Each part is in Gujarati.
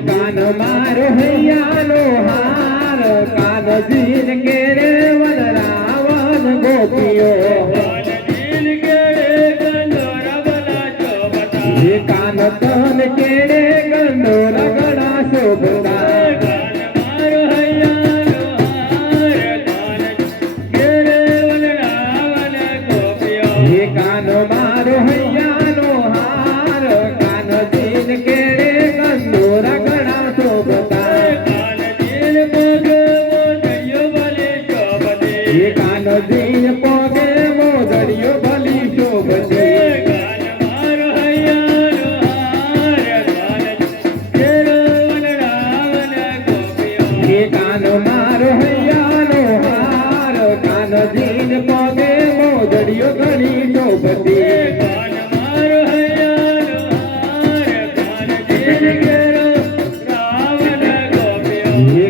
કાન મારો હૈયાનો હાર કાનજીન કેરે વન રાવણ ગોપીઓ કાન તન કેરે ગંડોર ગળા શોભતા કાન મારો હૈયાનો હાર કાનજીન કેરે ગંડોર ગળા શોભતા કાનજીન પગે મોદડીઓ ભલી શોભતી કાન મારો હૈયાનો હાર કાનજીન પગે મોદડીઓ ઘણી શોભતી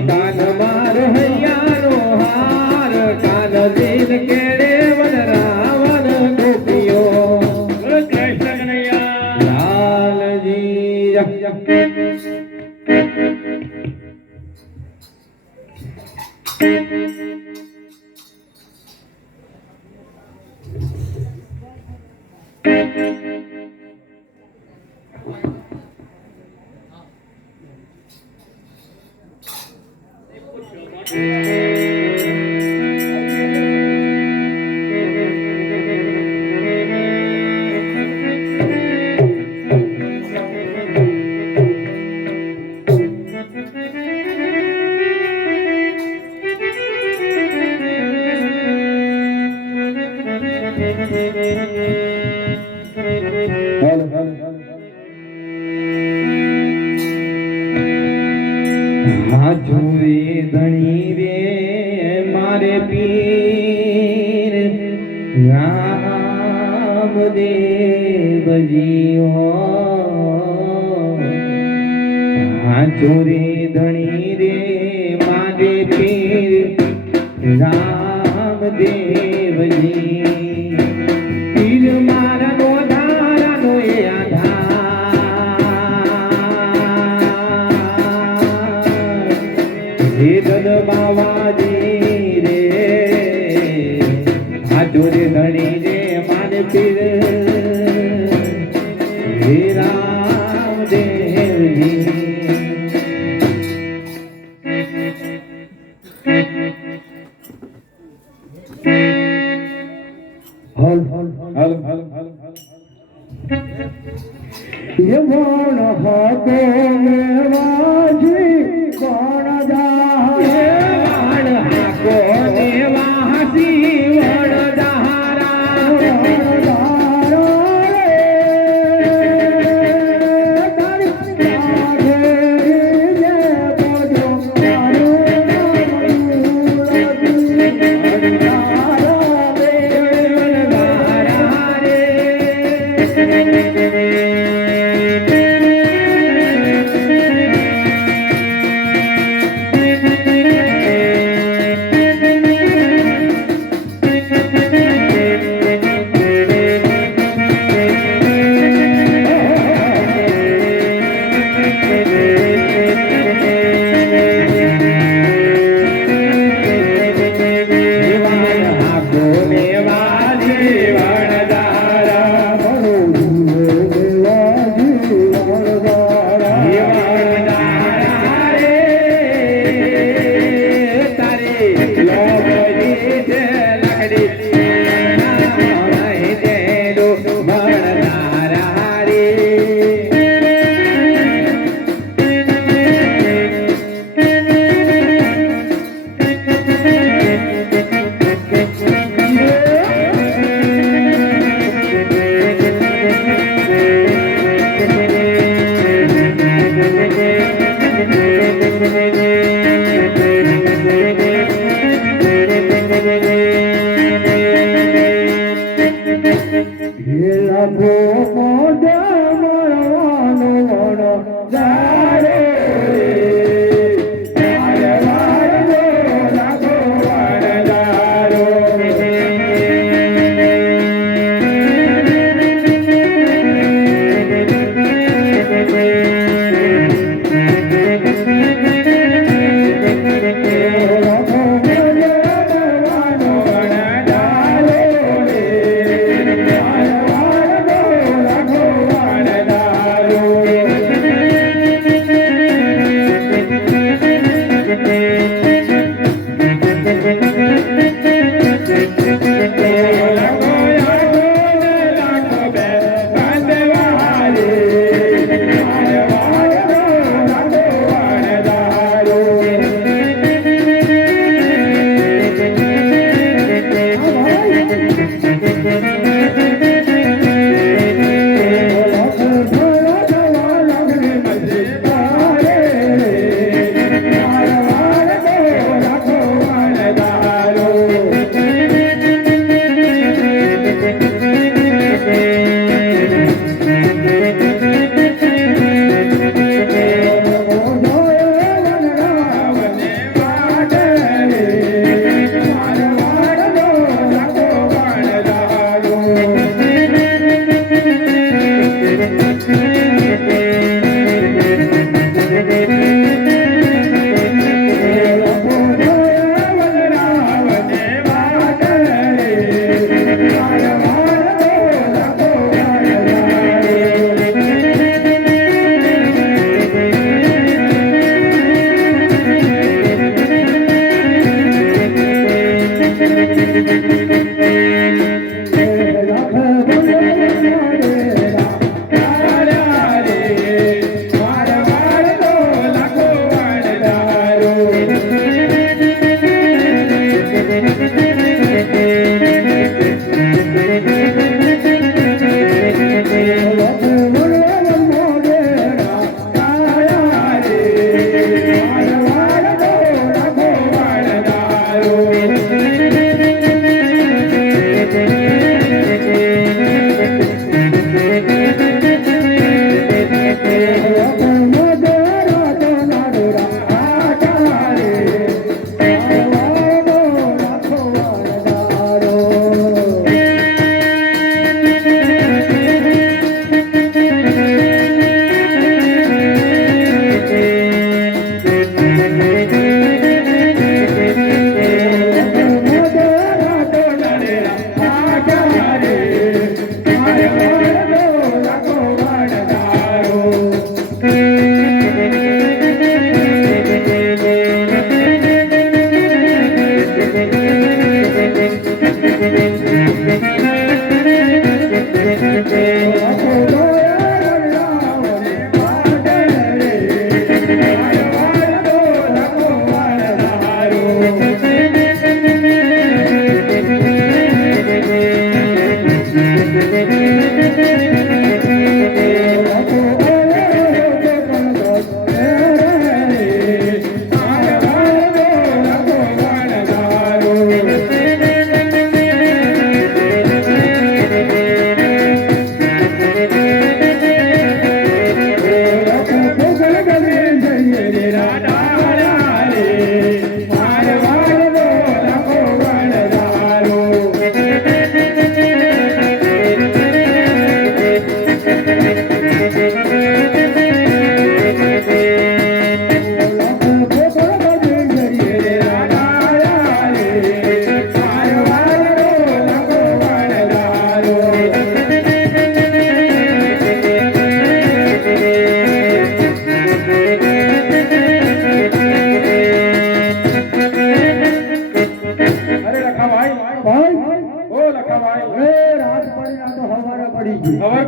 કાન મારો હૈયાનો હાર કાનજીન કેળે વન રાવણ ગોપીઓ લાલજી હાજુરે ધણી રે મારે પીર રામદેવજી હો હાજુરે ધણી રે મારે પીર રામદેવજી પીર મારા નો ધારાનો એ આધાર બાવાજી રે હાજુરે ધણી રે માને પીર હે રામદેવજી હલ હલ હલ હલ હલ ये मोन होते वाजी कोण जाहे वाण को देवासी वण दहारा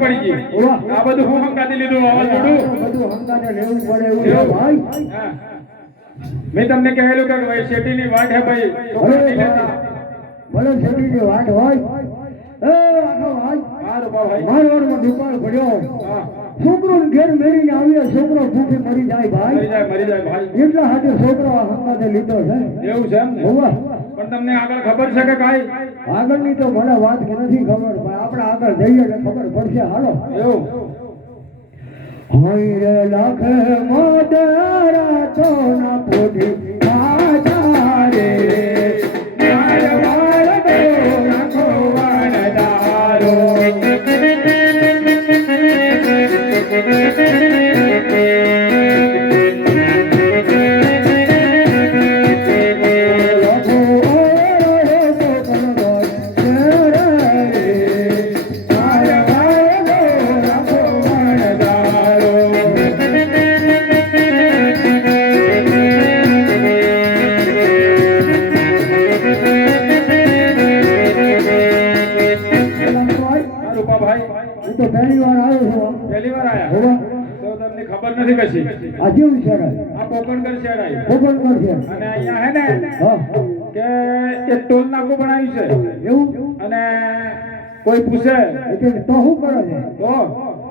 પડી ગઈ આ બધું હું હંકાતી લીધું વાવાઝોડું બધું હંકાને લેવું પડે એવું છે ભાઈ હા મેં તમને કહેલું કે ભાઈ શેઠીની વાટ હે ભાઈ છોકરા નહીં લેતા ભલે શેઠીની વાટ હોય એ આખો ભાઈ હા રૂપા ભાઈ મારવાડમાં દુકાળ પડ્યો હા છોકરો ઘેર મેળીને આવ્યો છોકરો ભૂખે મરી જાય ભાઈ મરી જાય ભાઈ એટલા હાથે છોકરો હંકાતે લીધો છે એવું છે એમ ને હોવા પણ તમને આગળ ખબર છે કે કાઈ આગળની તો મને વાત કે નથી ખબર પણ આપણે આગળ જઈએ એટલે ખબર પડશે હાલો એવું હોય લાખ મોદરા તો ના પોઢી આજા રે મારવાડ દો નાખો વાણદારો તો પહેલી વાર આવ્યો છું પહેલી વાર આયા હોવા તો તમને ખબર નથી કશી આ જેવું છે આ પોકણગર શહેર આવી ખબર કરશે અને અહીંયા હે ને હા કે એક ટોલ નાકું બનાવ્યું છે એવું અને કોઈ પૂછે એટલે તો શું કરે છે તો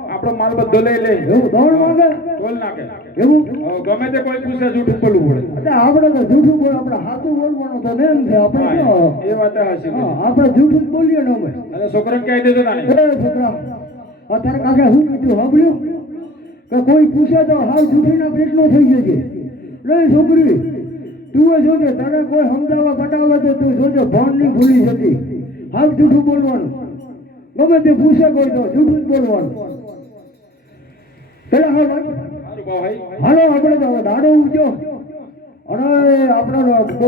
આપણો માલ બધો લઈ લે એવું દોડ માંગે ટોલ નાકે એવું ગમે તે કોઈ પૂછે જૂઠું બોલવું પડે એટલે આપણે તો જૂઠું બોલ આપણે સાચું બોલવાનું તો નેમ છે આપણે હા, તો એ વાત હાચી હા, આપણે જૂઠું જ બોલીએ ને અમે અને છોકરાને કહી દેજો ના એ છોકરા અત્યારે કાકે હું કીધું સાંભળ્યું કે કોઈ પૂછે તો હાવ જૂઠીના પેટનો થઈ જશે નહીં છોકરી તું એ જોજે તને કોઈ સમજાવવા બતાવે તો તું જોજો ભણ નહીં ભૂલી જતી હાવ જૂઠું બોલવાનું ગમે તે પૂછે કોઈ તો જૂઠું જ બોલવાનું પેલા હાલ ભાઈ હાલો આપણે તો દાડો ઉઠજો અરે આપણે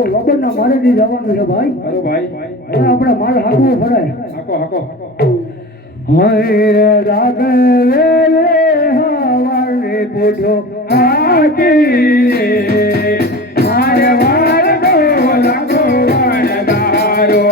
લગ્નના મારે નહીં જવાનું છે ભાઈ અરે ભાઈ હવે આપણે માલ હાકવો પડે હાકો હાકો હૈ રાગવે હવારે પૂછો આજી મારે વાર દો લાગો વાણદારો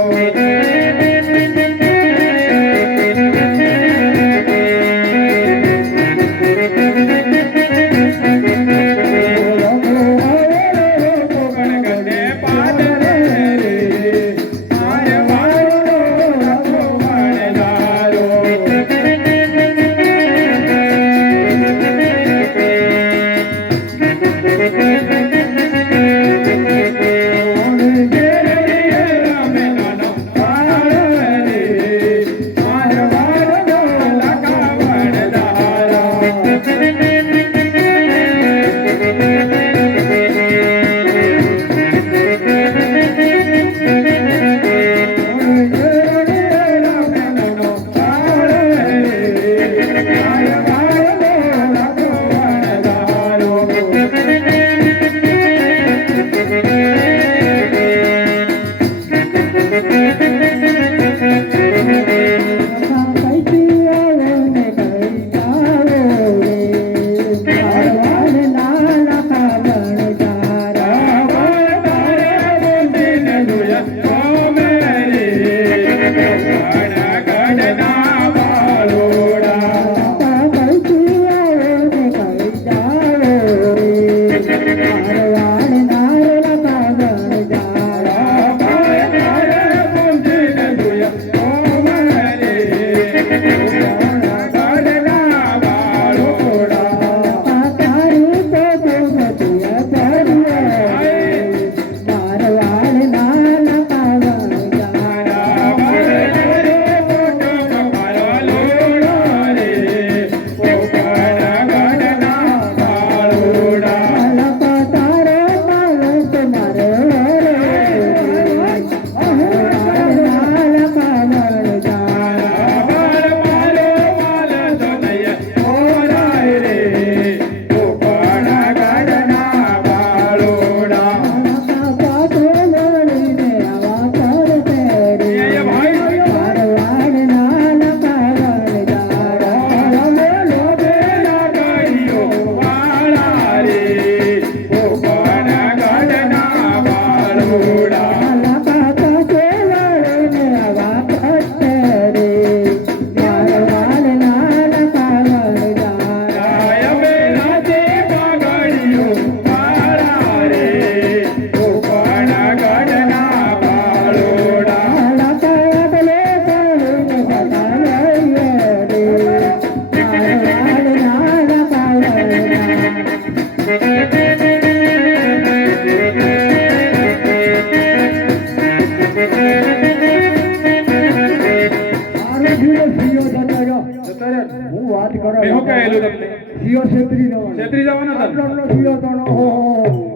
છેતરી જવાના હતા ને? આટલો થયો તો ઓહો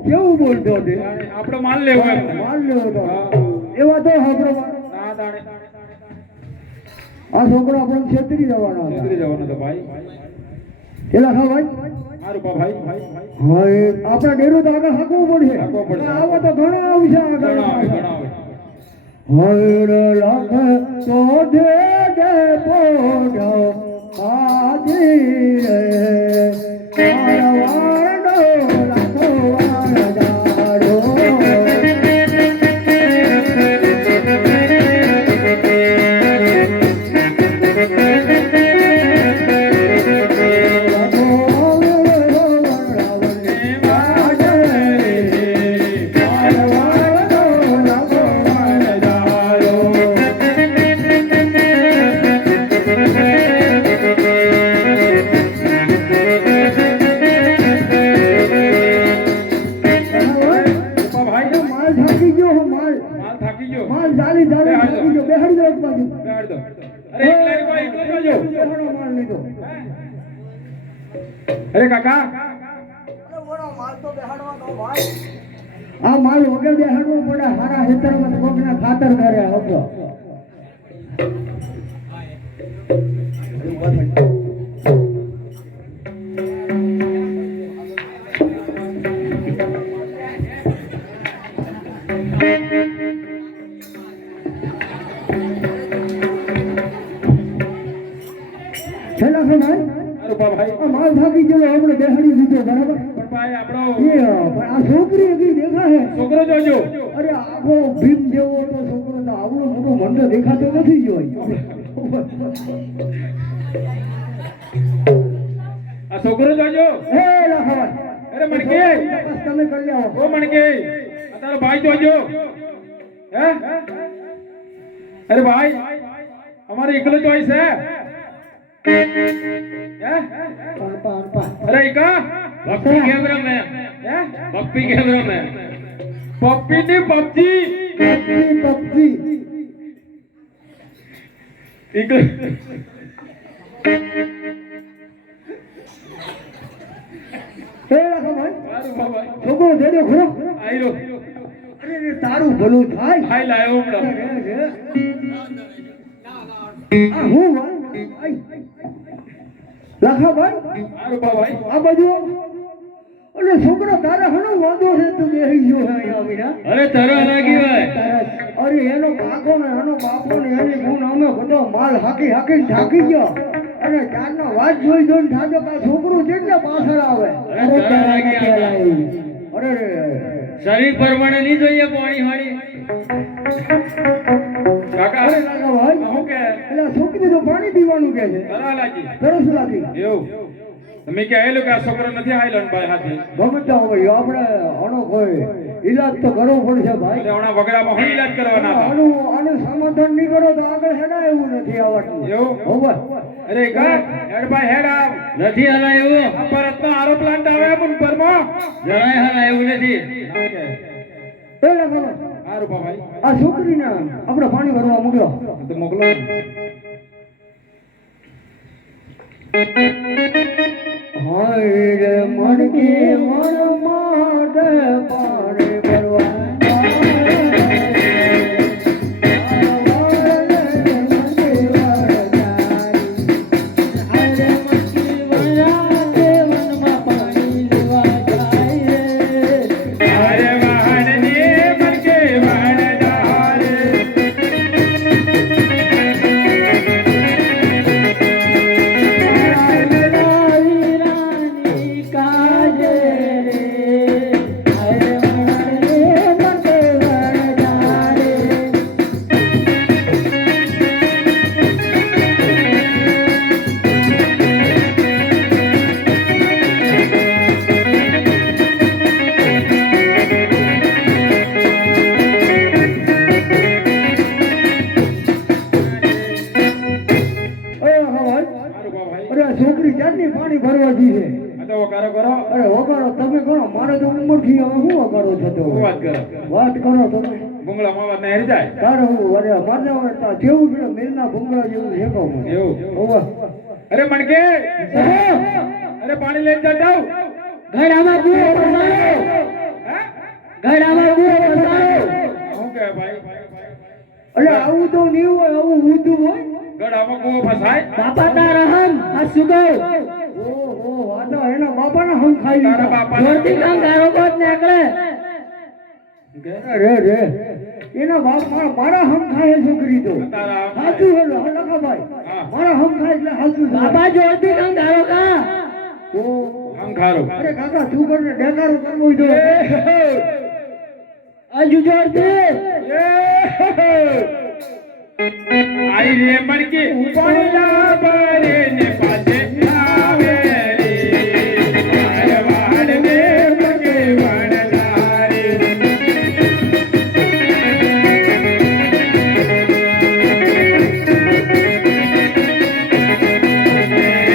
કેવું બોલતો તે આપણો માલ લેવો એમ માલ લેવો તો હા. એવા તો આપણો ના તાણે આ છોકરો આપણને છેતરી જવાના હતા. છેતરી જવાનો તો ભાઈ પેલા હા ભાઈ મારું ભાઈ હા એ આપણા ડેરો તો આગળ હાંકવું પડશે હાંકવું પડશે. આવો તો ઘણો આવશે આગળ ઘણો આવે ઘણો આવે હર લાખ તો દે દે પોડો આજી રે વાળો લાખો વાળાડો માલ થાકી ગયો હું માલ માલ થાકી ગયો માલ જાલી જાલી થાકી ગયો બેહાડી દો એક બાજુ બેહાડ દો અરે એકલો જોજો બેહાડો માલ લીધો અરે કાકા આ માલ વગર બેહાડવું પડે હારા હેતરમાં કોકના ખાતર કરે હબો છેલ્લા ભાઈ અરે ભાઈ આ માલ થાકી ગયો આપણે બેહાડી દીધો બરાબર પણ ભાઈ આપણો એ પણ આ છોકરી હજી દેખાય છોકરો જોજો અરે આખો ભીમ જેવો તો છોકરો તો આવડો મોટો મને તો દેખાતો નથી જોઈ આ છોકરો જોજો હે લાખવા અરે મણકે બસ તમે કરી આવો ઓ મણકે આ તારો ભાઈ જોજો હે અરે ભાઈ અમારે એકલો ચોઈસ હે હે अरे इका पप्पी कैमरा में हैं पप्पी कैमरा में पप्पी ने पबजी પબજી इक હે લાખવા मारू बाबा છોકરો દેજો ખરો आई लो અરે રે તારું ભલું થાય हाय लायो हमड़ा આ હું આઈ લાખાભાઈ मारू बाबा આ બાજુ અરે છોકરો તારે હનો વાંધો છે તું બેહી ગયો હે અહીંયા વિના अरे तरह लागी भाई અરે એનો કાકો ને એનો બાપો ને એની ગુણ અમે બધો માલ હાકી હાકીને થાકી ગયો અને ચારનો વાત જોઈ જોઈને થાજો કે આ છોકરું કેટલા પાછળ આવે અરે તારા લાગી અરે રે शरीर परमाणे नहीं જોઈએ પાણી વાળી કાકા અરે લાખાભાઈ હું કે એટલે આ છોકરી તો પાણી પીવાનું કે છે તરા લાગી સરસ લાગી એવું તમે કે આયેલો કે આ છોકરો નથી આયેલો ને ભાઈ હાથી ગમતા હોય આપણે આનો કોઈ ઈલાજ તો કરવો પડશે ભાઈ એટલે હમણાં વગડામાં હું ઈલાજ કરવાના હતા આનું સમાધાન નહીં કરો તો આગળ હેડા એવું નથી આવવાનું એવું હોવે અરે કા હેડ ભાઈ હેડ આવ નથી હલા એવું આ પરતનો આરો પ્લાન્ટ આવે પણ પરમાં જરાય હલા એવું નથી પેલા ખબર હારું ભાઈ આ છોકરીને આપણે પાણી ભરવા મૂક્યો તો મોકલો હાય રે મણકે મણ માટે પાણી ભરવા અરે વાહનને મરકે વાહનદાર અરે આ છોકરી ક્યારની પાણી ભરવા જી છે આ તો વકારો કરો અરે વગાડો તમે ગણો મારે તો ઉંમર થી હવે શું વગાડો થતો શું વાત કરો વાત કરો તમે ભૂંગળા માવા ને હેરી જાય તારે હું અરે મારે જેવું છે મિલના ભૂંગળા જેવું છે કહું એવું હોવે અરે મણકે અરે અરે પાણી લઈને જાવ ઘડામાં કૂવો ફસાયો હે ઘડામાં કૂવો ફસાયો શું કહે ભાઈ અલે આવું તો નહીં હોય આવું ઊંધું હોય ગળામાં કૂવો ફસાય બાપા તારા હમ આ સુગો ઓહો વાદા એના બાપાના હમ ખાઈ તારા લીધા બાપાના જોરથી કામ ગારો કોત નીકળે કે રે રે એના બાપ મારા હમ ખાય છોકરી તો તારા સાચું હેલો લખા ભાઈ હા. મારા હમ ખાય એટલે સાચું બાપા જોરથી કામ ગારો કા ઓ અંખારો અરે કાકા તું કરને ડેકારો કરવો જો આજુ જોરથી આઈ રે મણકી ઉપાડલા બારે ને પાછે આવે રે વાડ ને પગે વણનારી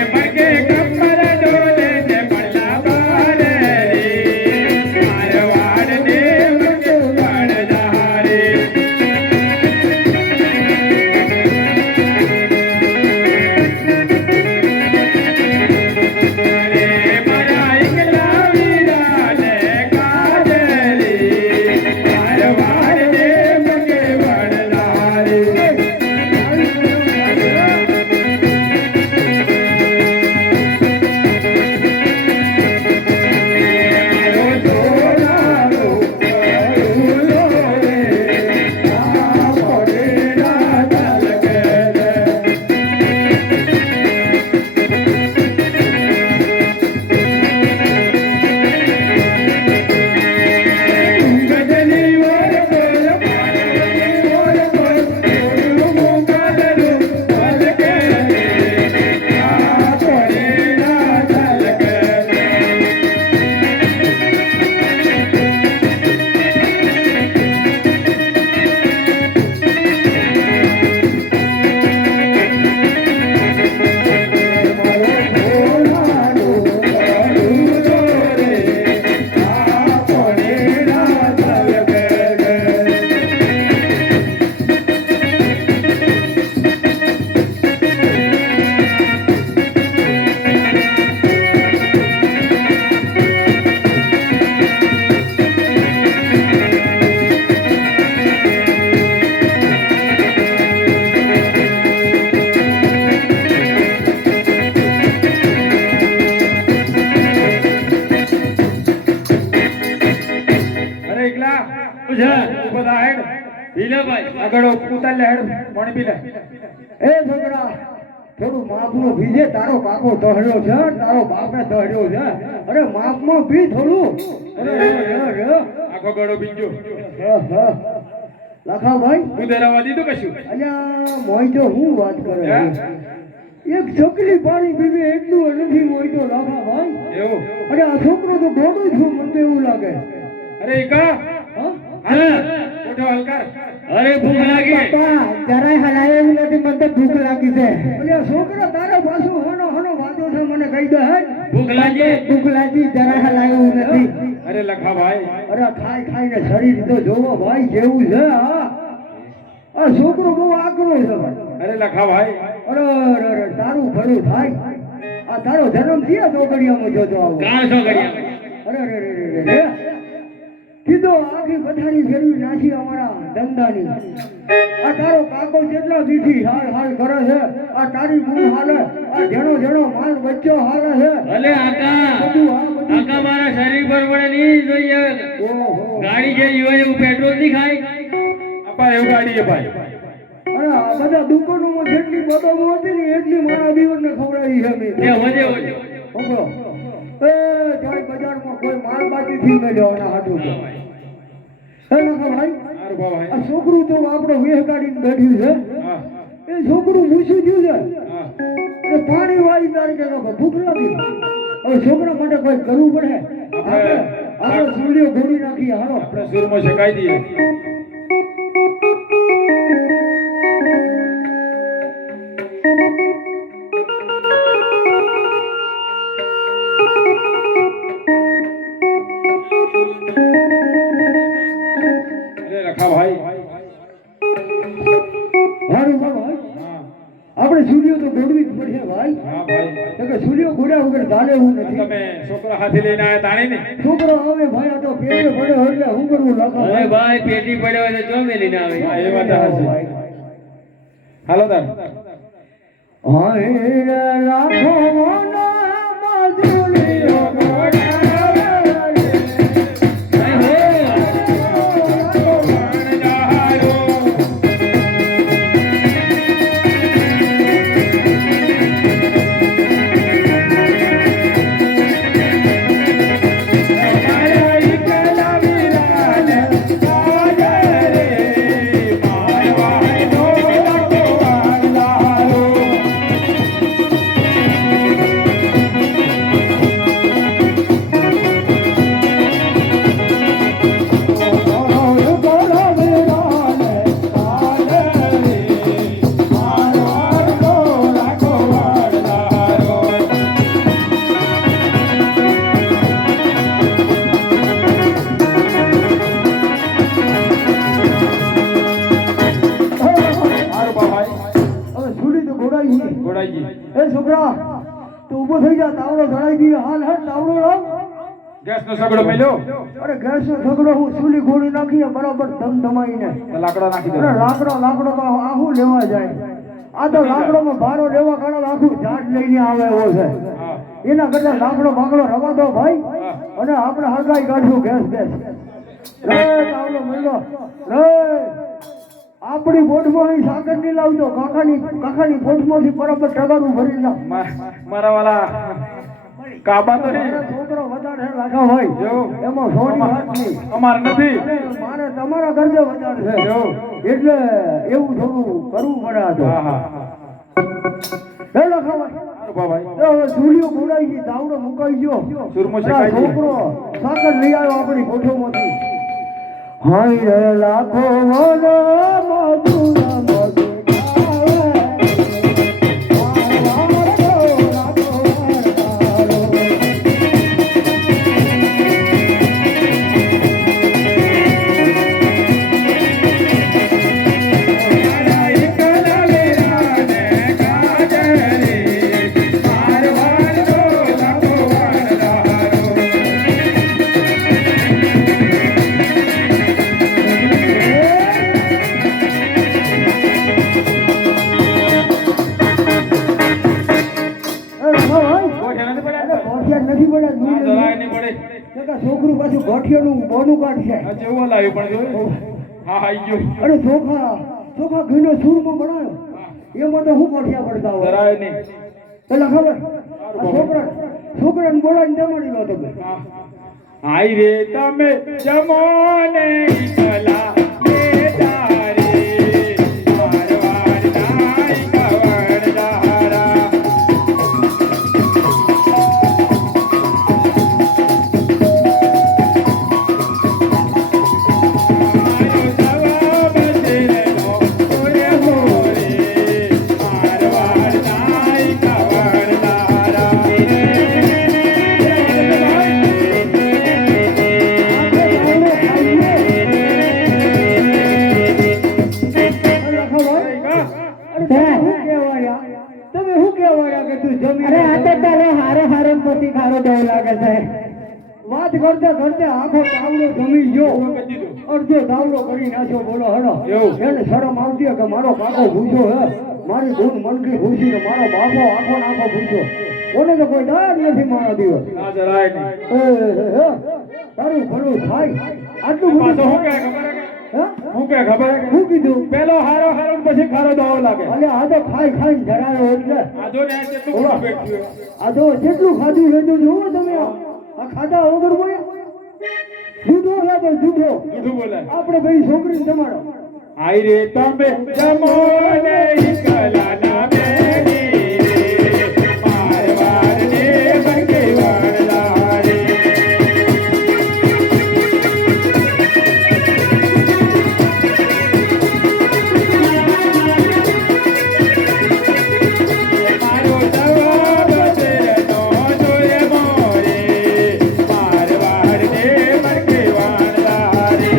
મણકે કમર ડોલે ને પડલા બારે રે વાડ ને પગે વણનારી આગળ ઉતાર લે હેડ પાણી પી લે એ છોકરા થોડું માપનો ભીજે તારો કાકો તહડ્યો છે તારો બાપે તહડ્યો છે અરે માપમાં ભી થોડું અરે આખો ગળો બીજો લખા ભાઈ ઉધેરાવા દીધું કશું અલ્યા મોય તો હું વાત કરે હે? એક છોકરી પાણી પીવે એટલું નથી મોય તો લખા ભાઈ એવું અરે આ છોકરો તો ગોડો છું મને તો એવું લાગે અરે ઈકા હા કોઠો હલકાર અરે ભૂખ લાગી બાપા જરાય હલાય એવું નથી મને તો ભૂખ લાગી છે અલ્યા છોકરા તારા પાછું હનો હનો વાંધો છે મને કહી દે હે ભૂખ લાગી ભૂખ લાગી જરાય હલાય એવું નથી અરે લખા ભાઈ અરે ખાઈ ખાઈને શરીર તો જોવો ભાઈ કેવું છે હા આ છોકરો બહુ આકરો છે ભાઈ અરે લખા ભાઈ અરે અરે તારું ભલું થાય આ તારો જન્મ થયા ચોકડીયામાં જોતો આવો કાળ છો ઘડિયા અરે અરે અરે કીધો આખી પથારી ફેરવી નાખી અમારા ધંધાની આ તારો કાકો જેટલા દીધી હાલ હાલ કરે છે આ તારી મૂળ હાલે આ જણો જણો માલ બચ્ચો હાલે છે ભલે આકા બધું આ બધું આકા મારા શરીર પર પડે નહીં જોઈએ ઓહો ગાડી જે યુવા એવું પેટ્રોલ નહીં ખાય અપાર એવું ગાડી છે ભાઈ અરે આ બધા દુકાનોમાં જેટલી બદામો હતી ને એટલી મારા દીવરને ખવડાવી છે મેં તે હોજે હોજે ઓગો એ જાય બજારમાં કોઈ માલ બાકી થી મેલ્યો ના હાટું તો હે લખા ભાઈ સારું ભાઈ આ છોકરું તો આપણો વેહ કાઢીને બેઠ્યું છે હા એ છોકરું મૂછું થયું છે હા એ પાણી વાળી તારીખે લોકો ભૂખ લાગી હવે છોકરા માટે કોઈ કરવું પડે આપણે સૂર્ય ઘોડી નાખીએ હાલો આપણે સુરમાં શકાઈ દઈએ અરે લખા ભાઈ હારું ભાઈ હા આપણે સૂર્ય તો ઘોડવી જ પડશે ભાઈ હા ભાઈ તો કે સૂર્ય ઘોડા વગર ચાલે એવું નથી તમે છોકરો હાથી લઈને આયા તાણી ને છોકરો આવે ભાઈ આ તો પેટે પડ્યો એટલે હું કરવું લાખો અરે ભાઈ પેટી પડ્યો હોય તો જો મેલીને આવે હા, એ વાત સાચી. હાલો તાર હાય લાખો મોના મજૂરીઓ ઘોડાજી એ છોકરા તું ઊભો થઈ જા તાવડો ધરાઈ ગયો હાલ હાલ તાવડો લાવ ગેસ નો સગડો મેલ્યો અરે ગેસ નો ઝઘડો હું ચૂલી ખોલી નાખી બરાબર ધમધમાઈને તો લાકડો નાખી દો અરે લાકડો તો આહું લેવા જાય આ તો લાકડોમાં ભારો લેવા કાઢો આખું ઝાડ લઈને આવે એવો છે હા એના કરતા લાકડો બાકડો રવા દો ભાઈ અને આપણે હળગાઈ કાઢશું ગેસ રે તાવડો મેલો રે આપણી બોટમાં અહીં સાકર નહીં લાવજો કાકાની બોટમાંથી બરાબર ટગારું ભરી નાખ મારા વાલા કાબા તો નહીં છોકરો વધારે લાખા હોય જો એમાં સોની વાત નહીં અમાર નથી મારે તમારા ઘરને વધારે છે જો એટલે એવું થોડું કરવું પડે આ તો હા હા હેલો ખાવા સારું ભાઈ હવે ચૂલીઓ બોલાઈ ગઈ તાવડો મુકાઈ ગયો સુરમો આ શેકાઈ ગયો છોકરો સાકર લઈ આવ્યો આપણી કોઠોમાંથી હાય લાખો વનો મધુરા નથી પડે જરાય નહીં પડે છોકરું પાછું ગોઠિયાનું બોનું કાઢશે આ જેવો લાવ્યો પણ જો હા આઈ ગયો અરે ચોખા ઘીનો સૂરમાં બનાવ્યો એમાં તો હું ગોઠિયા પડતા હોય જરાય નહીં પેલા ખબર આ છોકરાને બોલાવીને જમાડી લો તમે આઈ રે તમે જમોને કલા બેદારે મારવાડ નાઈ કવડ દારા વાત કરતા કરતા આખો તાવડો જમી ગયો અડધો તાવડો કરી નાખ્યો બોલો હડો એને શરમ આવતી કે મારો કાકો ભૂસો હે મારી ધૂન મનકી ભૂસી ને મારો બાપો આખો નાખો ભૂસો કોને તો કોઈ ડર નથી મારા દિવસ ના જરાય નહીં તારું ઘણું થાય આટલું બધું પાછો હું કે ખબર હે શું કીધું પેલો હારો હારો ને પછી ખારો દાવો લાગે અલે આ તો ખાઈને ધરાયો એટલે આજો ને આ કેટલું બધું બેઠ્યું આ તો જેટલું ખાધું એટલું જોવો તમે આ ખાધા વગર બોલે જૂઠો લાગે જૂઠો જૂઠું બોલાય આપણે ભાઈ છોકરી જમાડો આઈ રે તમે જમોને કલા ના બેની રે મારવાડ ને બંકેવાડ લારે મારો જવાબ છે નો જોયે મોરે મારવાડ ને બંકેવાડ લારે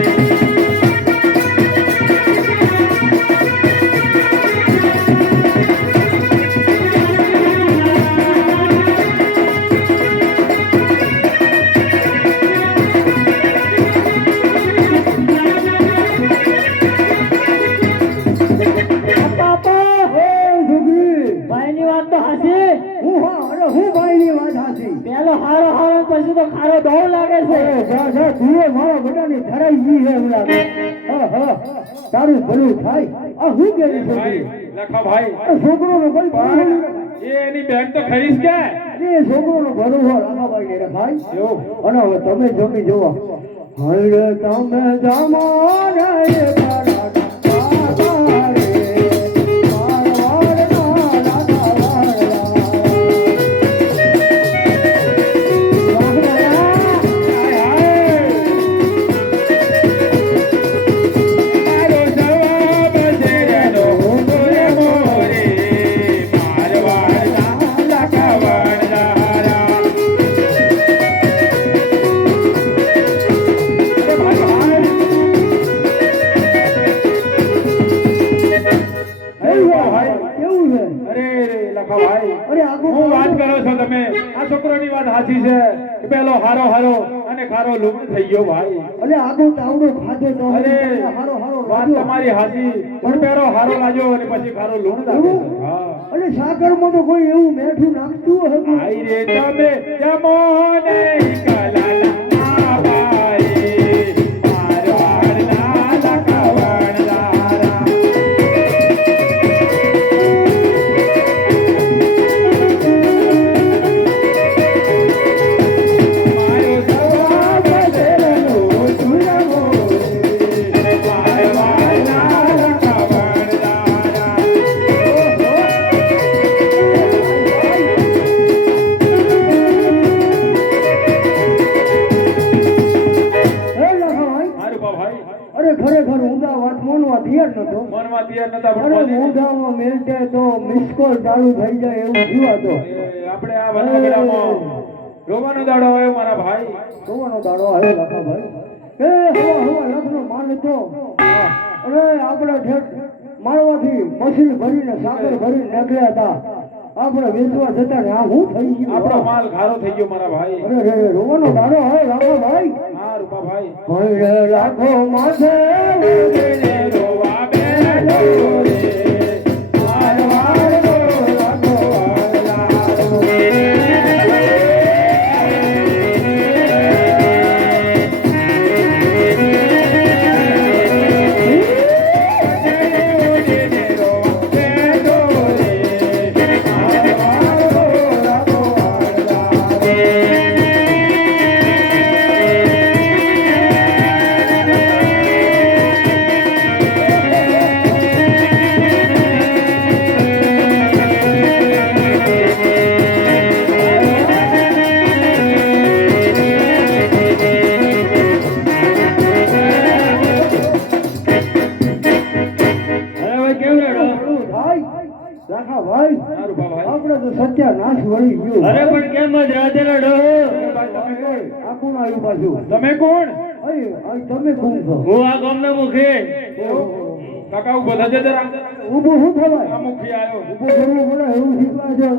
બહુ લાગે છે જા જા તું મારા બટાની ધરાઈ ગઈ છે એવું લાગે હા હા તારું ભલું થાય આ હું કે ભાઈ લખા ભાઈ છોકરોનો કોઈ પણ એ એની બેન તો ખરીશ કે એ છોકરોનો ભલું હો રામા ભાઈ રે ભાઈ એવું અને હવે તમે જમી જોવા હરે તમે જમો રે તારા કાકા રે મારવાડ ના મારો જવાબ છે એનો મોરે મોરે મારવાડના લખવાડદારા કેવું છે અરે લખા ભાઈ અરે આગળ હું વાત કરો છો તમે આ છોકરોની વાત સાચી છે કે પેલો હારો હારો અને ખારો લુગડો થઈ ગયો ભાઈ અરે આગળ તાવડો ખાધો તો અરે હારો હારો વાત તમારી સાચી પણ પેલો હારો લાગ્યો અને પછી ખારો લુણ લાગે છે. હા અરે સાગરમાં તો કોઈ એવું મેઠું નાખતું હતું આઈ રે તમે જમોને કલાલા ભાઈ મારવાડના લખવાડદારા મારો જવાબ તેરનો સુરમો રે મારવાડના લખવાડદારા હે લખાભાઈ મારું ભાઈ અરે ખરેખર ઊંધા વાત માનવા તૈયાર નતો મનમાં તૈયાર નતા અરે પણ ઊંધામાં મેલતે તો મિસકોલ ચાલુ થઈ જાય એવું જીવાતો આપણે આ વનવગડામાં રોવાનો દાડો આવ્યો મારા ભાઈ જોવાનો દાડો આવ્યો લખાભાઈ એ હવા હવા લગ્ન માનતો અરે આપણે ઠેઠ મારવાથી મછલી ભરીને સાકર ભરીને નીકળ્યા હતા આપણે વેચવા જતા ને આ હું થઈ ગયું આપણો માલ ખારો થઈ ગયો મારા ભાઈ અરે રે રોવાનો દાડો હોય લખાભાઈ હા રૂપા ભાઈ ભલે લાખો માથે ઉગીને રોવા બેઠો રે મારવાડનો લખવાડદારો. ઉગીને રોવા બેઠો રે મારવાડનો અરે ભાઈ કેમ રડો લખાભાઈ હા રૂપા ભાઈ આપણે તો સત્યાનાશ વળી ગયું અરે પણ કેમ જ રાતે રડો આખું આવ્યું પાછું તમે કોણ તમે કોણ છો હું આ ગામનો મુખી કાકા ઉભો થજો જરા ઊભું શું થવાય આ મુખી આવ્યો ઊભું કરવું પડે એવું શીખવા છો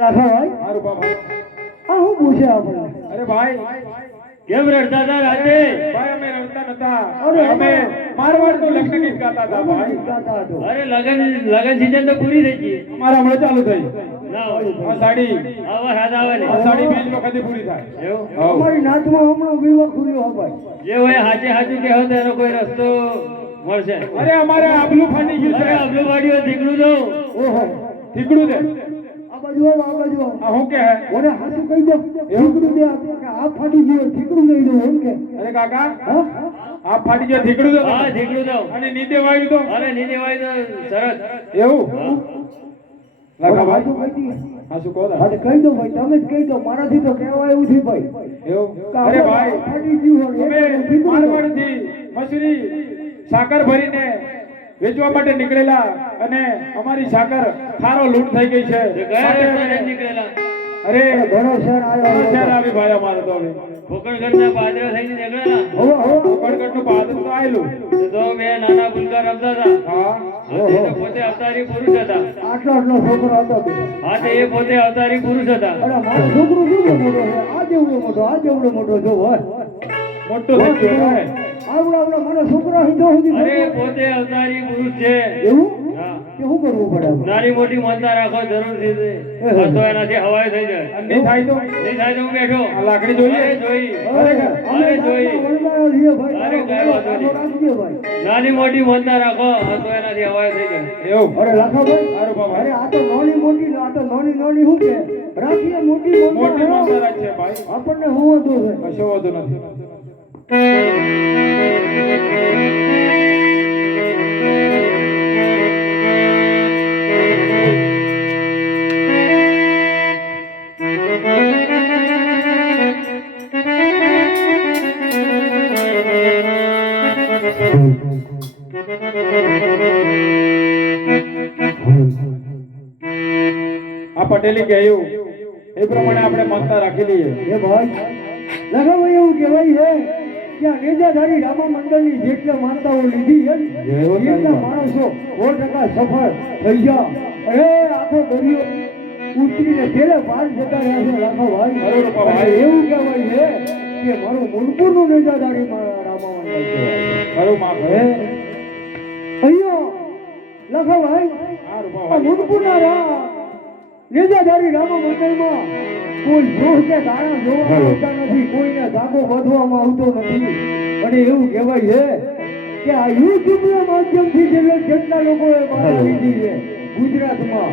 લખાભાઈ હા રૂપા ભાઈ આ હું પૂછે આપણને અરે ભાઈ કેમ રડતા હતા રાતે ભાઈ અમે રમતા નતા અરે અમે મારવાડનું લગ્ન ગીત ગાતા હતા ભાઈ ગાતા હતો અરે લગન સીઝન તો પૂરી થઈ ગઈ અમારા હમણાં ચાલુ થઈ ના હોય આ સાડી આવા હાથ આવે ને આ સાડી 20 વખતે પૂરી થાય એવું હઉ. અમારી નાતમાં હમણાં વિવાહ ખુલ્યો હો ભાઈ જે હોય હાચે હાચું કહો તો એનો કોઈ રસ્તો મળશે અરે અમારે આબલું ફાટી ગયું અરે છે અબલું વાડીઓ દીકરું દો ઓહો ઠીકડું દે આ બાજુ આવો આ બાજુ આવો આ હું કે ઓને હાચું કહી દો ઠીકડું દે આપણે આ ફાટી ગયો ઠીકડું દઈ દો એમ કે અરે કાકા હા આ ફાટી ગયો ઠીકડું દે હા દીકરું દો અને નીચે વાળ્યું તો અરે નીચે વાળી તો સરસ એવું લાગા હાચું ભાઈ કહી દઈએ હા શું કહો દા? હા તો કહી દો ભાઈ તમે જ કહી દો મારાથી તો કહેવાય એવું છે ભાઈ એવું કે અરે આપણે ભાઈ ફાટી ગયું હોય અમે એટલે ઠીકડું દો. મારવાડથી મસૂરી સાકર ભરીને વેચવા માટે નીકળેલા અને અમારી સાકર ખારો લૂંટ થઈ ગઈ છે ગયા માટે રસ્તે અમે- નીકળેલા અરે ઘણો શહેર આવ્યો શહેર આવી ભાઈ અમારે તો હવે ફોકણગઢના પાદરા થઈને નીકળેલા હવે હવે કડકડનું પાદર તો આયેલું તો બે નાના ભૂલકા રમતા હતા હા હા, તે તો પોતે અવતારી પુરુષ હતા આટલો આટલો છોકરો હતો બે. હા તે એ પોતે અવતારી પુરુષ હતા અરે મારો છોકરો કેવડો મોટો છે આ જેવડો મોટો આ જેવડો મોટો જો હોય મોટો થઈ ગયો હે. આવડો આવડો મારો છોકરો અહીં જો સુધી અરે પોતે અવતારી પુરુષ છે એવું હા કે શું કરવું પડે નાની મોટી માનતા રાખો જરૂરથી છે. આ તો એનાથી હવાઈ થઈ જાય. અને નહીં થાય તો નહીં થાય તો હું બેઠો. આ લાકડી જોઈએ અરે જોઈ. અરે અરે જોઈ. વરદાનો છીએ ભાઈ અરે તારો કાંઈ વાંધો નહીં. રાખજો ભાઈ નાની મોટી માનતા રાખો આ તો એનાથી હવાઈ થઈ જાય. એવું અરે લાખાભાઈ સારું બાબા. અરે આ તો નાની મોટી આ તો નાની નાની શું કે રાખીએ મોટી મોટી મોટી માનતા રાખીએ ભાઈ. આપણને હું હતું છે કશો વાંધો નથી. આ પટેલી કહ્યું એ પ્રમાણે આપણે માનતા રાખી લઈએ. એ ભાઈ લાખાભાઈ એવું કહેવાય છે કે આ નેજાધારી રામા મંડળની જેટલા માનતાઓ લીધી છે ને, એવો થાય એટલા છે. માણસો 100% સફળ થઈ ગયા. અરે આખો દરિયો ઉતરીને છેલ્લે પાર જતા રહ્યા છે લાખાભાઈ. અરે બાપા ભાઈ. અને એવું કહેવાય છે કે મારું મુનપુરનું નેજાધારી રામા મંડળ કહેવાય છે. ખરું માં હે ખરું. અહીંયા લખાભાઈ સારું આ બાબા. મુનપુરના નેજાધારી રામા મંદિરમાં કોઈ જોશ કે ગાણા જોવામાં આવતા નથી, કોઈને ધાગો બાંધવામાં આવતો નથી. અને એવું કહેવાય છે કે આ યુટ્યુબના માધ્યમથી જેટલા લોકોએ મારા લીધી છે ગુજરાતમાં.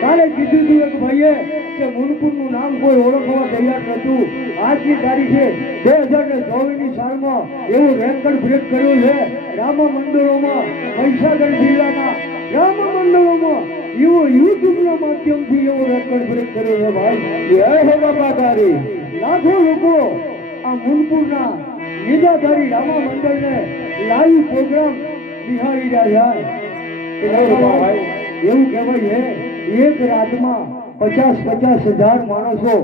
કાલે કીધું હતું એક ભાઈએ કે મુનપુરનું નામ કોઈ ઓળખવા તૈયાર નતું. આજની તારીખે 2024ની સાલમાં એવો રેકોર્ડ બ્રેક કર્યો છે રામા મંદિરોમાં, મહીસાગર જિલ્લાના રામા મંદિરોમાં એવો યુટ્યુબના માધ્યમથી એવો રેકોર્ડ બ્રેક કર્યો છે ભાઈ. જય હો બાપા તારી. લાખો લોકો આ મુનપુરના નિજાધારી રામા મંડળને લાઈવ પ્રોગ્રામ નિહાળી રહ્યા છે. એવું કહેવાય છે એક રાતમાં 50,000 માણસો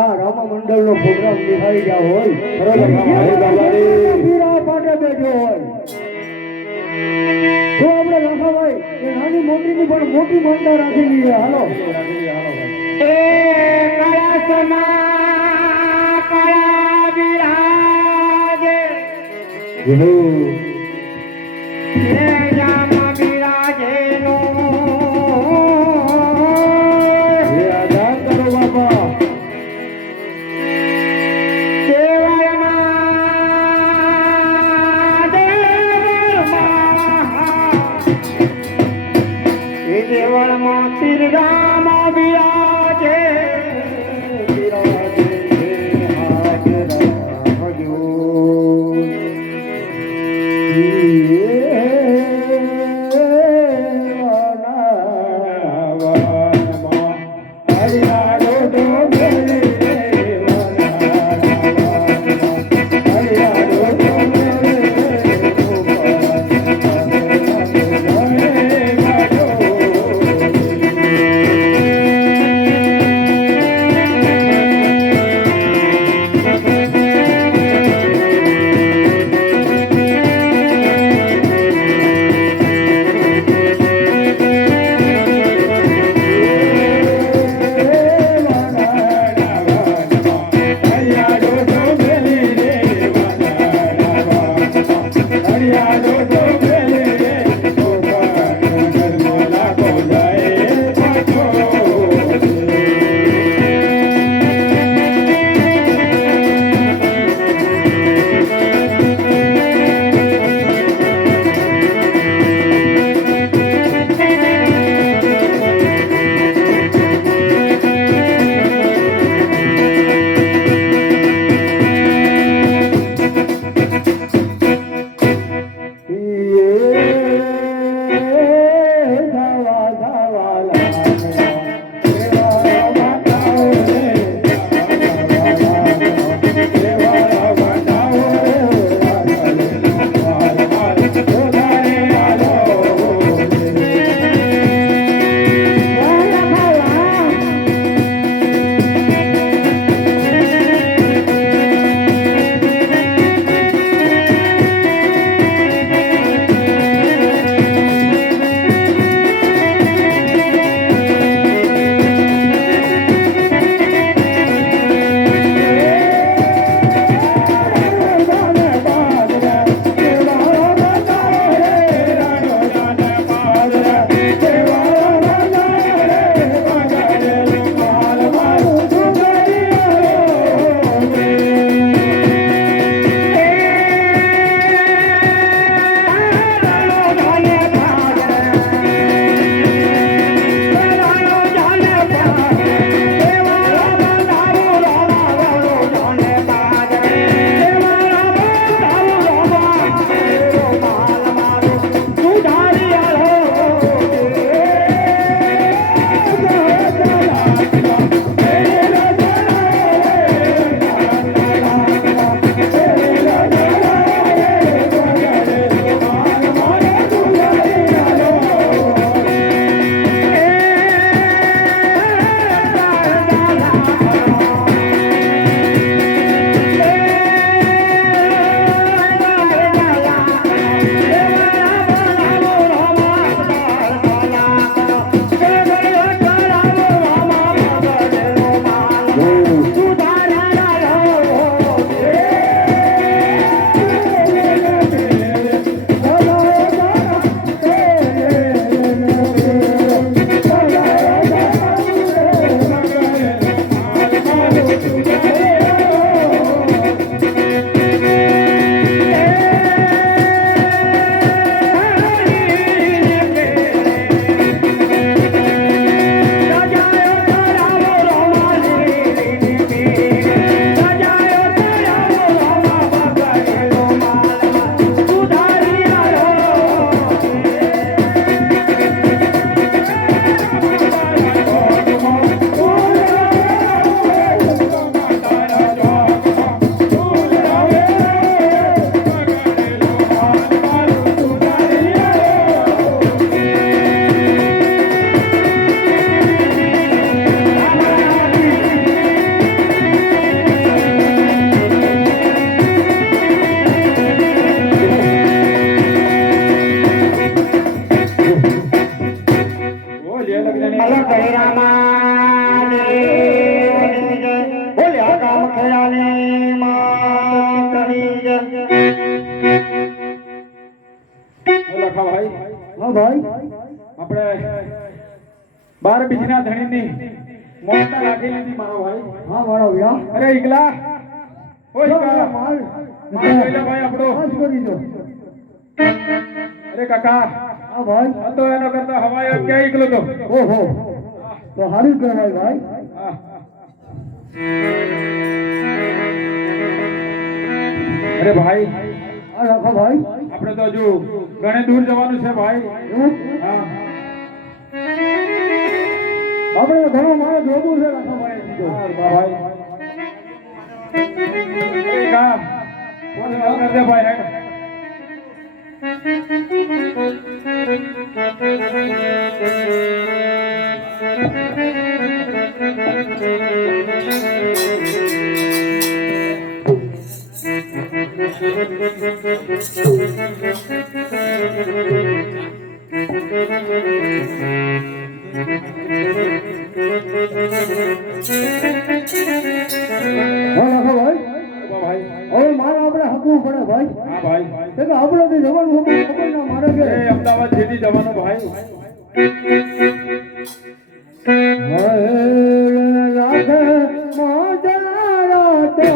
આ રામા મંડળનો પ્રોગ્રામ નિહાળી રહ્યા હોય. પીરા પાટે બેઠો હોય તો આપણે લાખાભાઈ એ નાની મોટીની પણ મોટી માનતા રાખી લઈએ. હાલો બોલ્યા લગ્ન અલા ગૈરામાની જય બોલ્યા કામ ખેડાની માતની જય લખા ભાઈ હા ભાઈ આપણે 12 બીજના ધણીની મોટા રાખી લીધી મારો ભાઈ હા મારો વ્યા અરે ઈગલા ઓ ઈગલા માલ ભાઈ આપણો બસ કરી દો અરે કાકા હા ભાઈ આ તો એનો કરતા હવાય એમ ક્યાં ઈગલો તો ઓહો તો હારું કહેવાય ભાઈ હા. અરે ભાઈ આ રાખો ભાઈ આપણે તો હજુ ઘણે દૂર જવાનું છે ભાઈ એવું? હા આપણે ઘણો મારો જોગું છે રાખો ભાઈ દીધો હા, ભાઈ અરે કા ફોન કર દે ભાઈ હેડ હા રાખો ભાઈ ભાઈ હવે મારે આપણે હકવું પડે ભાઈ હા ભાઈ કે આપણે તો જવાનું ખબર ના મારે કે એ અમદાવાદ જેથી જવાનું ભાઈ રાધે માધરા તો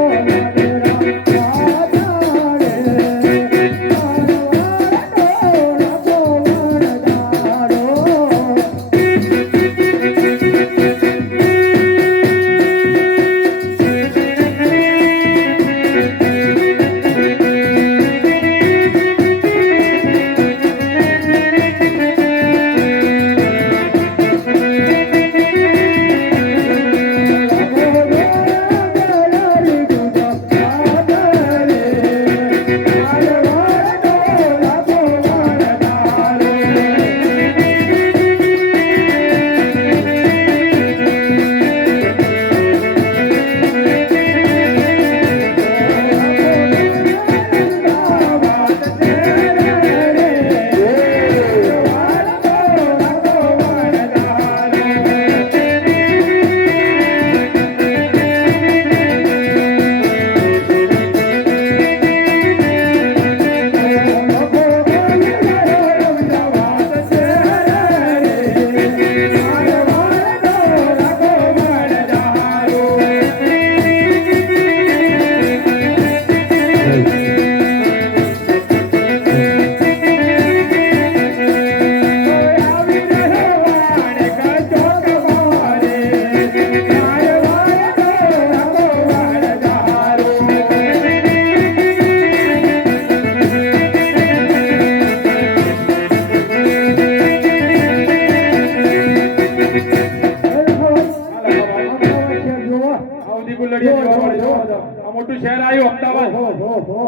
મોટું શહેર આવ્યું અમદાવાદ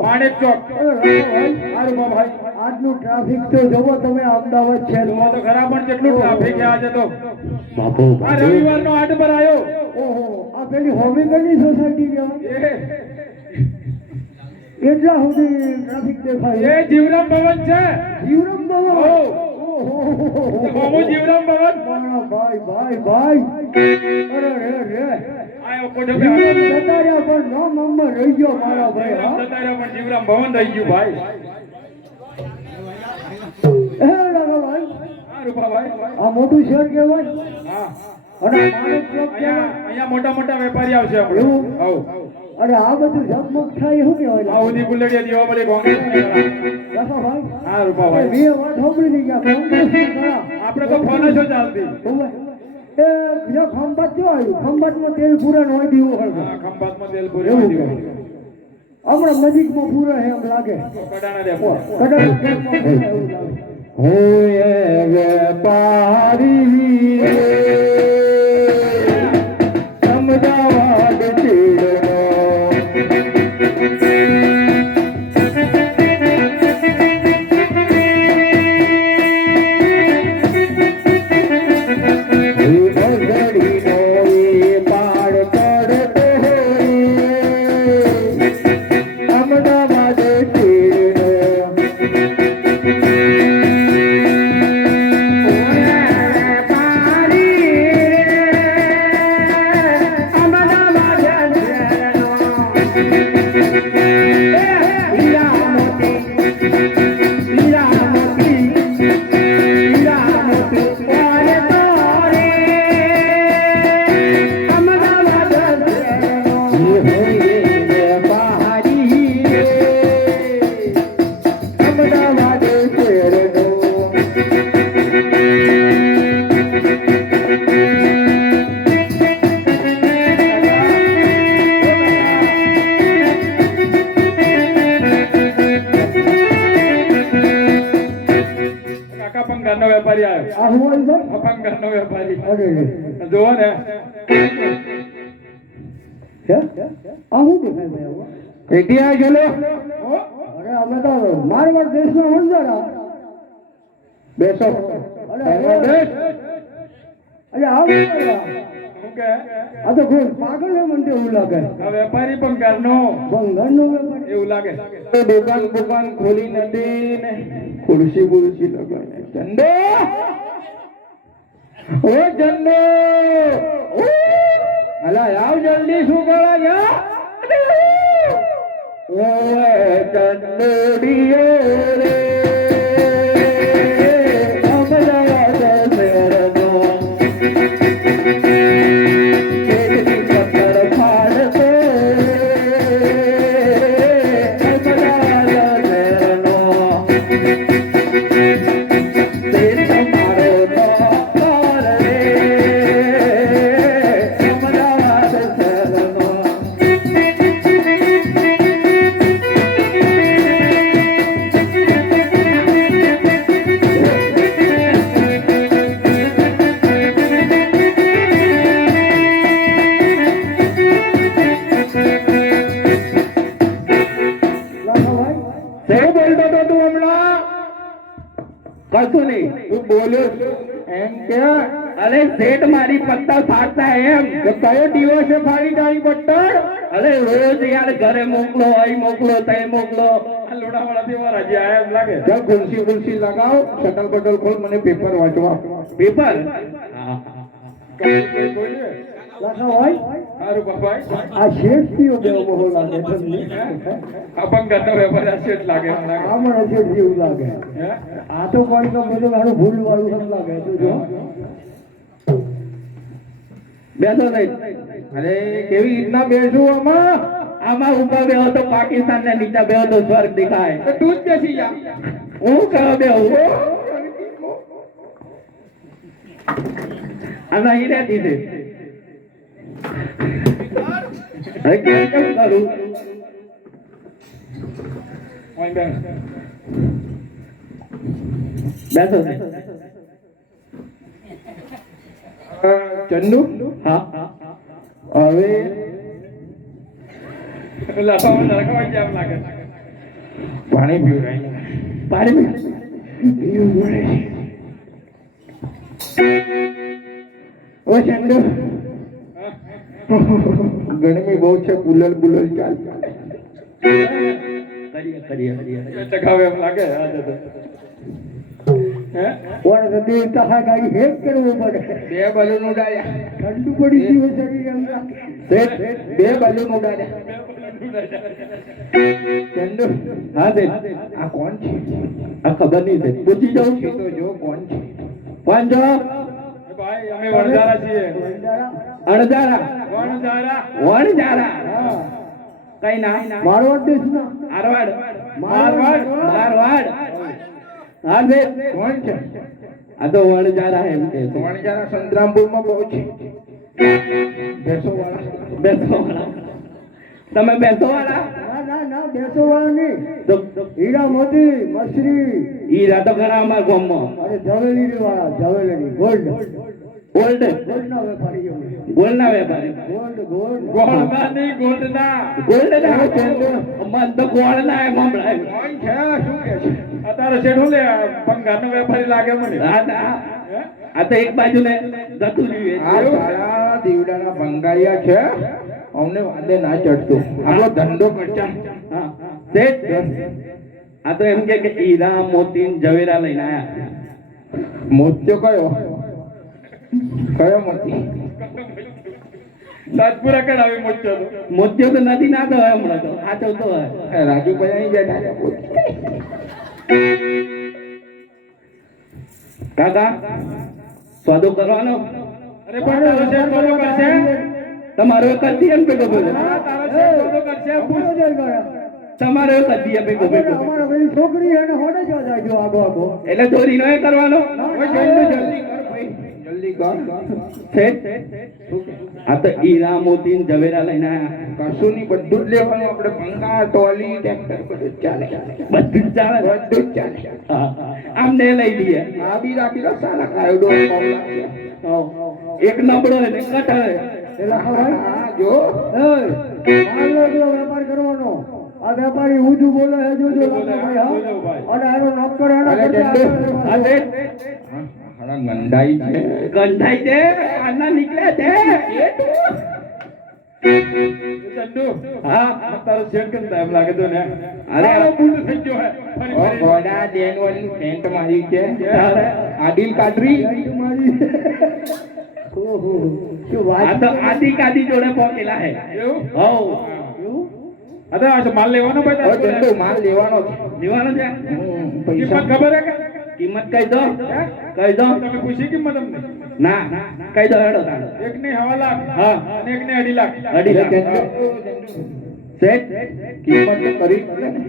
માણેક ચોક સારું ભાઈ આજનું ટ્રાફિક તો જોવો તમે અમદાવાદ છે જોવા તો ખરા પણ કેટલું ટ્રાફિક છે આજે તો બાપુ આ રવિવારનો હાટ પર આવ્યો ઓહો આ પેલી હોમિકલની સોસાયટી કહેવાય એટલા સુધી ટ્રાફિક દેખાય એ જીવરામ ભવન છે જીવરામ ભવન ઓહો. ઓહો મામુ જીવરામ ભવન મારા ભાઈ ભાઈ ભાઈ અરે રે રે આયો કોઠે બે જીવરામ જતા રહ્યા પણ નામ નામમાં રહી ગયો મારા ભાઈ હા પણ જીવરામ ભવન રહી ગયું ભાઈ એ લાગા ભાઈ સારું ભાઈ આ મોટું શહેર કહેવાય હા અને માણેક ચોક કહેવાય અહીંયા મોટા મોટા વેપારી આવશે આપણે એવું? હવ અરે આ બધું ઝગમગ થાય શું કહેવાય આ ઉદી બુલેડિયા દીવા મળે કોંગ્રેસ રાખો ભાઈ હા રૂપા ભાઈ બે વાત સાંભળી નહીં ગયા કોંગ્રેસની કળા. આપણે તો ફોન જ ચાલતી હોવે. એ જો ખંભાત જો આવ્યું ખંભાતમાં તેલ પૂરા નો દીવો હળગો હા ખંભાતમાં તેલ પૂરી એવું દીવા હમણાં નજીકમાં પૂરા છે એમ લાગે કડાણા દે કદાચ કેમ્પમાં પૂરા એવું લાગે. હોય વેપારી અમદાવાદ ચીડનો અમદાવાદ આ હું આવી ભાઈ અપંગ ઘરનો વેપારી અરે રે જોવો ને હે આ હું દેખાય ભાઈ આવું? ઇતિહાસ જોલો અરે અમે તો મારવાડ દેશના વંજારા બેસો અરે આવું શું કે આ તો કોઈ પાગલ હે મને એવું લાગે આ વેપારી પણ ઘરનો બંગાળનો વેપારી એવું લાગે દુકાન ખોલી નથી ને ખુરશી બુરશી લગાવીને ચંદો ઓ ચંદો અલા આવ જલ્દી શું કરવા જા ઓ ચંદોડીઓ રે કશું નહીં તું બોલ્યો એમ કે અરે શેઠ મારી પત્તા ફાડતા એમ કે કયો દિવસે ફાડી તારી પત્તા અરે રોજ યાર ઘરે મોકલો અહીં મોકલો તઈ મોકલો આ લોડાવાળાથી એવા રાજી આયા એમ લાગે ચાલ ખુરશી લગાવ શટલ બટલ ખોલ મને પેપર વાંચવા પેપર કોઈ છે? લાખા ભાઈ સારું બાપાઈ આ શેઠજીઓ બેવ બહુ લાગે તમને અપંગ ઘરનો વેપારી આ શેઠ લાગે એમ લાગે આ મને શેઠ જેવું લાગે હે? આ તો કોઈ તો બધું મારું ભૂલ વાળું એમ લાગે તું જો બેસો નહીં અરે કેવી રીતના બેસું આમાં ઉપર બેહો તો પાકિસ્તાન ને નીચે બેહો તો સ્વર્ગ દેખાય તું જ બેસી જા હું કહો બેહું આ નહીં રહેતી છે અરે કેમ કરું ઓય બેન બેસો ચંદુ હા હવે લાફામાં લડકવા જેમ લાગે પાણી પીવડાય પાણી પીવડાય ઓ ચંદુ ગરમી બહુ છે કુલર બુલર ચાલ કરીએ ચગાવે એમ લાગે આ જો તો. હે કોણ હૃદય કહા ગાઈ હેક કરવું પડે બે બલૂન ઉડાડ્યા ઠંડુ પડી ગયું શરીર એમ લાગે શેઠ, બે બલૂન ઉડાડ્યા ચંદુ હા દે આ કોણ છે આ ખબર નહીં છે પૂછી જાઉં છું તો જો કોણ છે કોણ જો એ ભાઈ અમે વણઝારા છીએ અણધારા વણઝારા વણજારા હા કઈ ના મારવાડ દેશના મારવાડ મારવાડ મારવાડ હા દે કોણ છે આ તો વણજારા એમ કે છે વણજારા સંતરામપુરમાં બહુ છે બેસોવાળા તમે બેસોવાળા ના ના ના બેસો વાળા નહીં તો હીરા મોતી મસરી ઈ રાતો ઘણા અમાર ગામમાં અરે જવેલરી વાળા જવેલરી ગોલ્ડ ગોલ્ડ ગોલ્ડના વેપારી અમે. ગોલ્ડના વેપારી ગોલ્ડ ગોલ્ડ ગોળના નહીં ગોલ્ડના ગોલ્ડ ના મન તો ગોળ ના એમ હમણાં કોણ છે શું કે છે અત્યારે શેઠું લે ભંગારનો વેપારી લાગે મને આ તો એક બાજુ ને જતું રહ્યું આ સારા દીવડાના ભંગારિયા છે અમને વાદે ના ચડતું આપણો ધંધો કરતા હા શેઠ, આ તો એમ કે હીરા મોતી ને ઝવેરા લઈને આયા મોત્યો કયો કયો મોતી તાજપુરા કઢાવી મોટો તો મોતિયો તો નથી ના તો હોય હમણાં તો આ તો હોય એ રાજુભાઈ અહીં બેઠા છે કાકા સ્વાદો કરવાનો અરે પણ તારો શેઠ બોલો કરશે તમારો કદી એમ ભેગો ભેગો હા, તારો શેઠ બોલો કરશે પૂછ તમારો કદી એમ ભેગો ભેગો અમારા પેલી છોકરી એને હોડે જ જાય જો આગો આગો એટલે ચોરી નો કરવાનો ઓય જલ્દી જલ્દી કર ભાઈ જલ્દી જલ્દી કર શેઠ આ તો હીરા મોતી ને ઝવેરા લઈને આયા કશું નહીં, બધું જ લેવાનું આપણે. ભંગાર ટોલી ટ્રેક્ટર બધું જ ચાલે, બધું જ ચાલે બધું જ ચાલે. હા, આમને લઈ લઈએ આ બી રાખી દો, સાલા કાયડો પાવ લાગશે. એક નબળો ને કટર એટલે ખબર હા જો માલનો પેલો વેપાર કરવાનો. આ વેપારી ઊંધું બોલે છે, જોજો ભાઈ, હા. બોલો ભાઈ. અને આનો નોકર આના અરે કરતા જલ્દી. આ આગળ શેઠ હારા ગંડાઈ છે. ગંધાઈ છે આના નીકળ્યા છે ચંદુ હા તારો શેઠ કેમ એમ લાગે તો ને અરે, અરે બુંદ થઈ ગયો હે ફરી ઓ ફરી. ગોડા દેનવાની સેન્ટ મારી છે. આદિલ કાદરી મારી ઓહો શું વાત આ તો આદિ કાદી જોડે પહોંચેલા હે એવું હો આ તો આ માલ લેવાનો ભાઈ ઓ તારે જંતુ માલ લેવાનો છે. લેવાનો છે પૈસા કિંમત ખબર હે કે કિંમત કહી દો કહી દો તમે પૂછી કિંમત અમને ના કહી દો હેડો તાણ એક ને 1.5 લાખ હા. અને એક ને 2.5 લાખ 2.5 લાખ શેઠ કિંમત તો કરી જ પડે ને.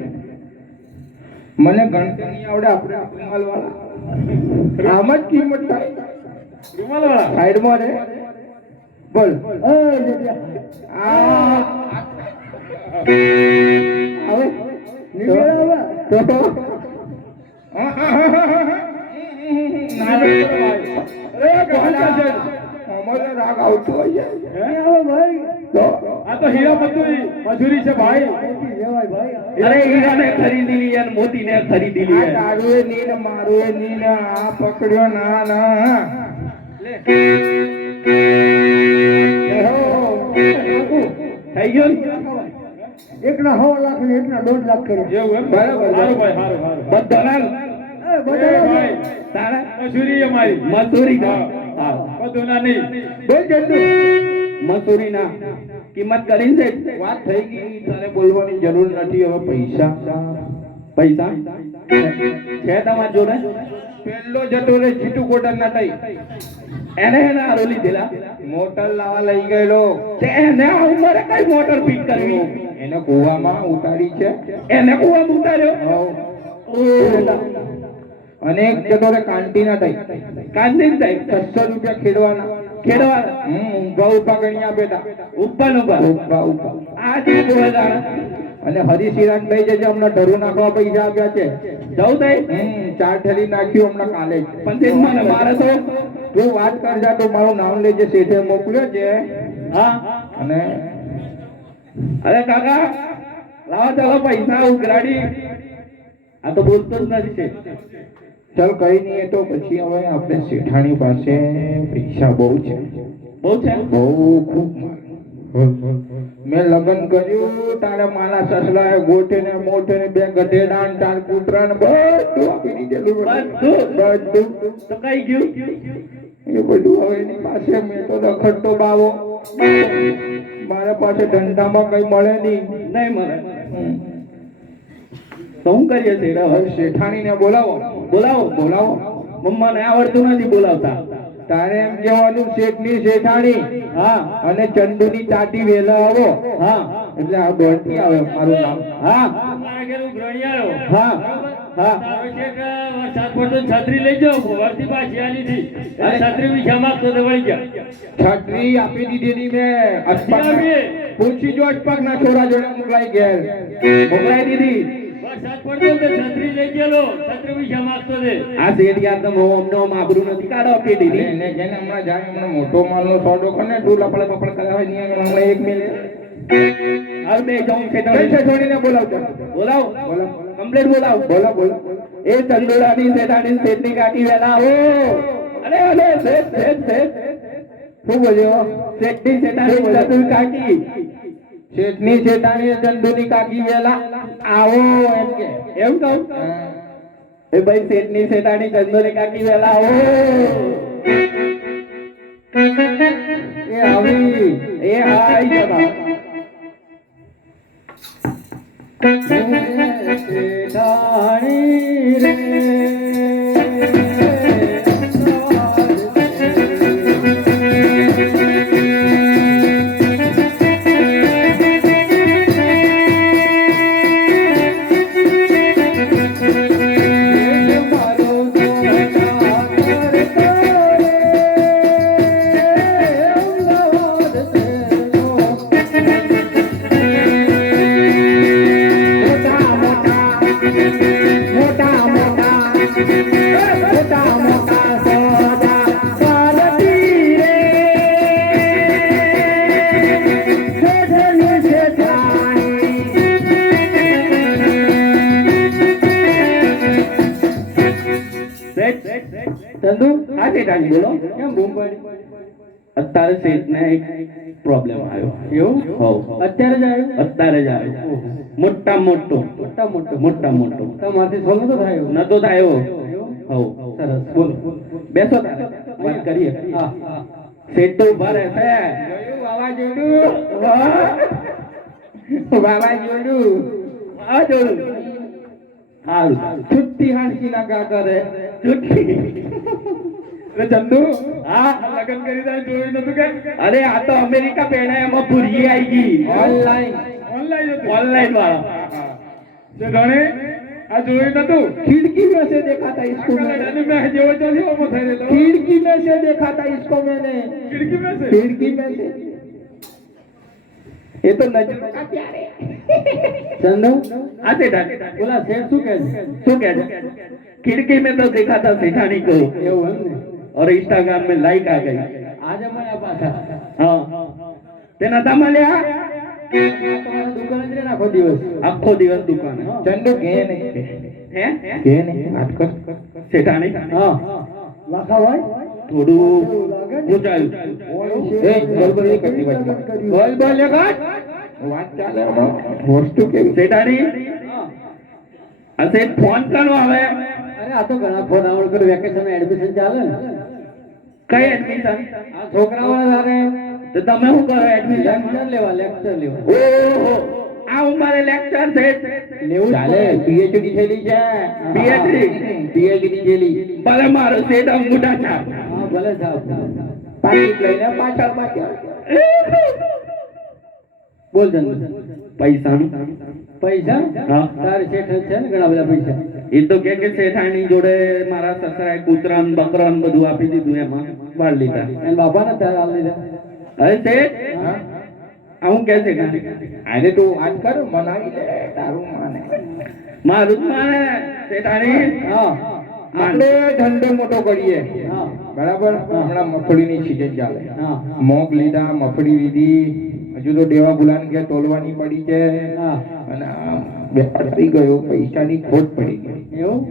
મને ગણતરી નહીં આવડે, આપણે રૂમાલ વાળા આમ જ કિંમત થાય. રૂમાલ વાળા સાઈડમાં રે બોલ. એ જગ્યા આ હવે નીકળે હવે તો ના રે ભાઈ. અરે કોણ છે શેઠ? અમારે રાગ આવતો હોય છે. હે? હવે ભાઈ તો આ તો હીરા મજૂરી છે ભાઈ ખેતી લેવાય ભાઈ. અરે હીરાને ખરીદી લી અને મોતીને ખરીદી આ લી તારું એ ની ને મારું એ ની ને આ પકડ્યો ના ના થઈ ગયો ને? એકના 100 લાખ ને એકના 1.5 લાખ કરે. એવું એમ બરાબર. સારું ભાઈ સારું બધાના એ એ બધા ભાઈ તારા મજૂરી અમારી મજૂરી ના હા બધું ના નહીં બોલ જલ્દી. મજૂરી ના કિંમત કરીને છે વાત થઈ ગઈ, તારે બોલવાની જરૂર નથી. હવે પૈસા પૈસા છે તમારા જોડે પેલો જતો રે જીતુ કોટર ના તઈ એને આરો લીધેલા મોટર લાવા લઈ ગયેલો. તે એને આ ઉંમરે કઈ મોટર ફિટ કરવી એને કુવામાં ઉતારી છે. એને કુવા ઉતાર્યો હઉ. ઓ અને એક જતો રે કાંટીના તઈ કાંદીન થાય 600 રૂપિયા ખેડવાના. ખેડવા ઊભા ઊભા ગણી આપેતા. ઉપર ઉપર ઊભા ઊભા. આ જે બોલા અને હરીશિરાજ લઈ જજે, હમણાં ઢરું નાખવા પૈસા આપ્યા છે. જવું થાય 4 થેલી નાખ્યું હમણાં કાલે જ. પણ તે મને મારે તો તું વાત કરજા તો મારું નામ લેજે, શેઠે મોકલ્યો છે. હા અને અરે કાકા લાવો ચાલો પૈસા ઉઘરાડી આ તો બોલતો જ નથી છે ચાલ કઈ નહીં, એ તો પછી હવે આપણે શેઠાણી પાસે પૈસા બહુ છે, બહુ છે બહુ ખૂબ. મેં લગ્ન કર્યું તારે મારા સસલાએ ગોઠે ને મોઠે ને 2 ગધેડા ને 4 કૂતરા ને બધું આપી દીધેલું. બધું તો કઈ ગયું એ બધું હવે એની પાસે. મેં તો રખડતો બાવો, મારા પાસે ધંધામાં કઈ મળે નહીં. નહીં મળે તો હું કરીએ છીએ હવે શેઠાણીને બોલાવો. બોલાવો બોલાવો. મમ્માને આવડતું નથી બોલાવતા તારે એમ કહેવાનું શેઠની શેઠાણી હા અને ચંદુની તાટી વેલા આવો. હા એટલે આ દોડતી આવે મારું નામ. હા હા હા છત્રી લઈ જાઓ વર્ષથી પાછી આલી હતી છત્રી બી જમા તો વળી ગયા છત્રી આપી દીધેલી મેં. આપીએ. પૂછી જો અટપક ના છોરા જોડે મોકલાઈ ઘેર. મોકલાઈ દીધી વરસાદ પડતો તો છત્રી લઈ ગયેલો છત્રી બી જમા તો દે આ શેઠ યાર તો અમને આબરૂ નથી કાઢો આપી એટલે દીધી એને જેને હમણાં જાય હમણાં મોટો માલનો સોદો કરે ને તું લપડે પપડે કરાવે નહીં આવે હમણાં 1 મિનિટ. હાલ બે જાઉં કઈ શેઠાણી શેઠાણીને બોલાવજો. બોલાવો બોલો કમ્પ્લીટ બોલાવો બોલો બોલો. એ ચંદોડાની શેઠાણી શેઠની કાકી વેલા આવો અરે અરે શેઠ શેઠ શેઠ શું બોલ્યો? શેઠની શેઠાણી ચંદુની કાકી શેઠની શેઠાણી ચંદુની કાકી વેલા આવો એમ કે. એમ કહું હા. એ ભાઈ શેઠની શેઠાણી ચંદોની કાકી વેલા આવો એ આવી. એ હાય જબા શેઠાણી રે મારો શેઠાણી બોલો કેમ બૂમ પાડી? અત્યારે શેઠને એક પ્રોબ્લેમ આવ્યો એવું? હોવ અત્યારે જ આવ્યું? અત્યારે જ આવ્યો મોટા મોટો મોટો તમારથી સોલો તો થાય એવું? નતો થયો એવું? હોવ સરસ બોલો. બેસો તારે વાત કરીએ હા શેઠ તો ઉભા રહેશે વાવાઝોડું આ જોડું સારું છુટ્ટી હાંસી ના કા કરે ચૂંટણી એટલે ચંદુ હા લગન કરી તારે જોયું નતું કે અરે આ તો અમેરિકા પહેણા એમાં ભૂરી આવી ગઈ ઓનલાઈન ઓનલાઈન હતું ઓનલાઈન વાળા શેઠાણી આ જોયું નતું खिड़की में से देखा था इसको मैंने કનાડાની મેં જેવો ચોથી ઓમો થઈ રહેલો खिड़की में से देखा था इसको मैंने ખિડકી મેં છે खिड़की में से ये तो नजर का प्यार है ચંદુ આ શેઠાણી બોલા શેઠ શું કહે છે? શું કહે છે खिड़की में तो देखा था सेठानी को એવું એમ ને? और इंस्टाग्राम में लाइक आ गई આજે મળ્યા પાછા. हाँ ते नता મળ્યા તમારી દુકાન જ રહે ને આખો દિવસ? આખો દિવસ દુકાને चंदू के नहीं હે के नहीं बात कर સેઠાણી હા લાખા ભાઈ થોડું ઊંચાયું ए बोल बोल ये करती बात बोल बोल ये बात बात ચાલે વસ્તુ કેવી સેઠાણી આ શેઠ ફોન કરનો આવે અરે આ તો ઘણા ફોન આવડ કરે વેકેશન એડમિશન ચાલે ને કઈ એડમિશન આ છોકરાઓને તારે તો તમે શું કરો એડમિશન લેક્ચર લેવા ઓહો આ ઉંમરે લેક્ચર છે લેવું જ ચાલે પડે. પીએચડી થયેલી છે પીએચડી થયેલી ભલે મારો શેઠ અંગૂઠા છાપ હા ભલે સાહેબ પાકીટ લઈને પાછળ પાછળ બોલ ચંદુ પૈસાનું પૈસા હા. તારે શેઠ જ છે ને ઘણા બધા પૈસા એ તો કે શેઠાણી જોડે મારા સસરાએ કૂતરાન બકરાન બધું આપી દીધું એમાં વાળ લીધા અને બાપાને તારે હાલ લીધા અરે શેઠ આવું કે છે કે આને તું વાત કર મનાવી લે તારું માને મારું જ માને શેઠાણી હા આપણે ધંધો મોટો કરીએ હા બરાબર હમણાં મગફળીની સીઝન ચાલે હા મોગ લીધા મગફળી લીધી હજુ તો દેવા ગુલાન કે તોલવાની પડી છે હા અને આ વેપાર થઈ ગયો પૈસાની ખોટ પડી ગઈ એવું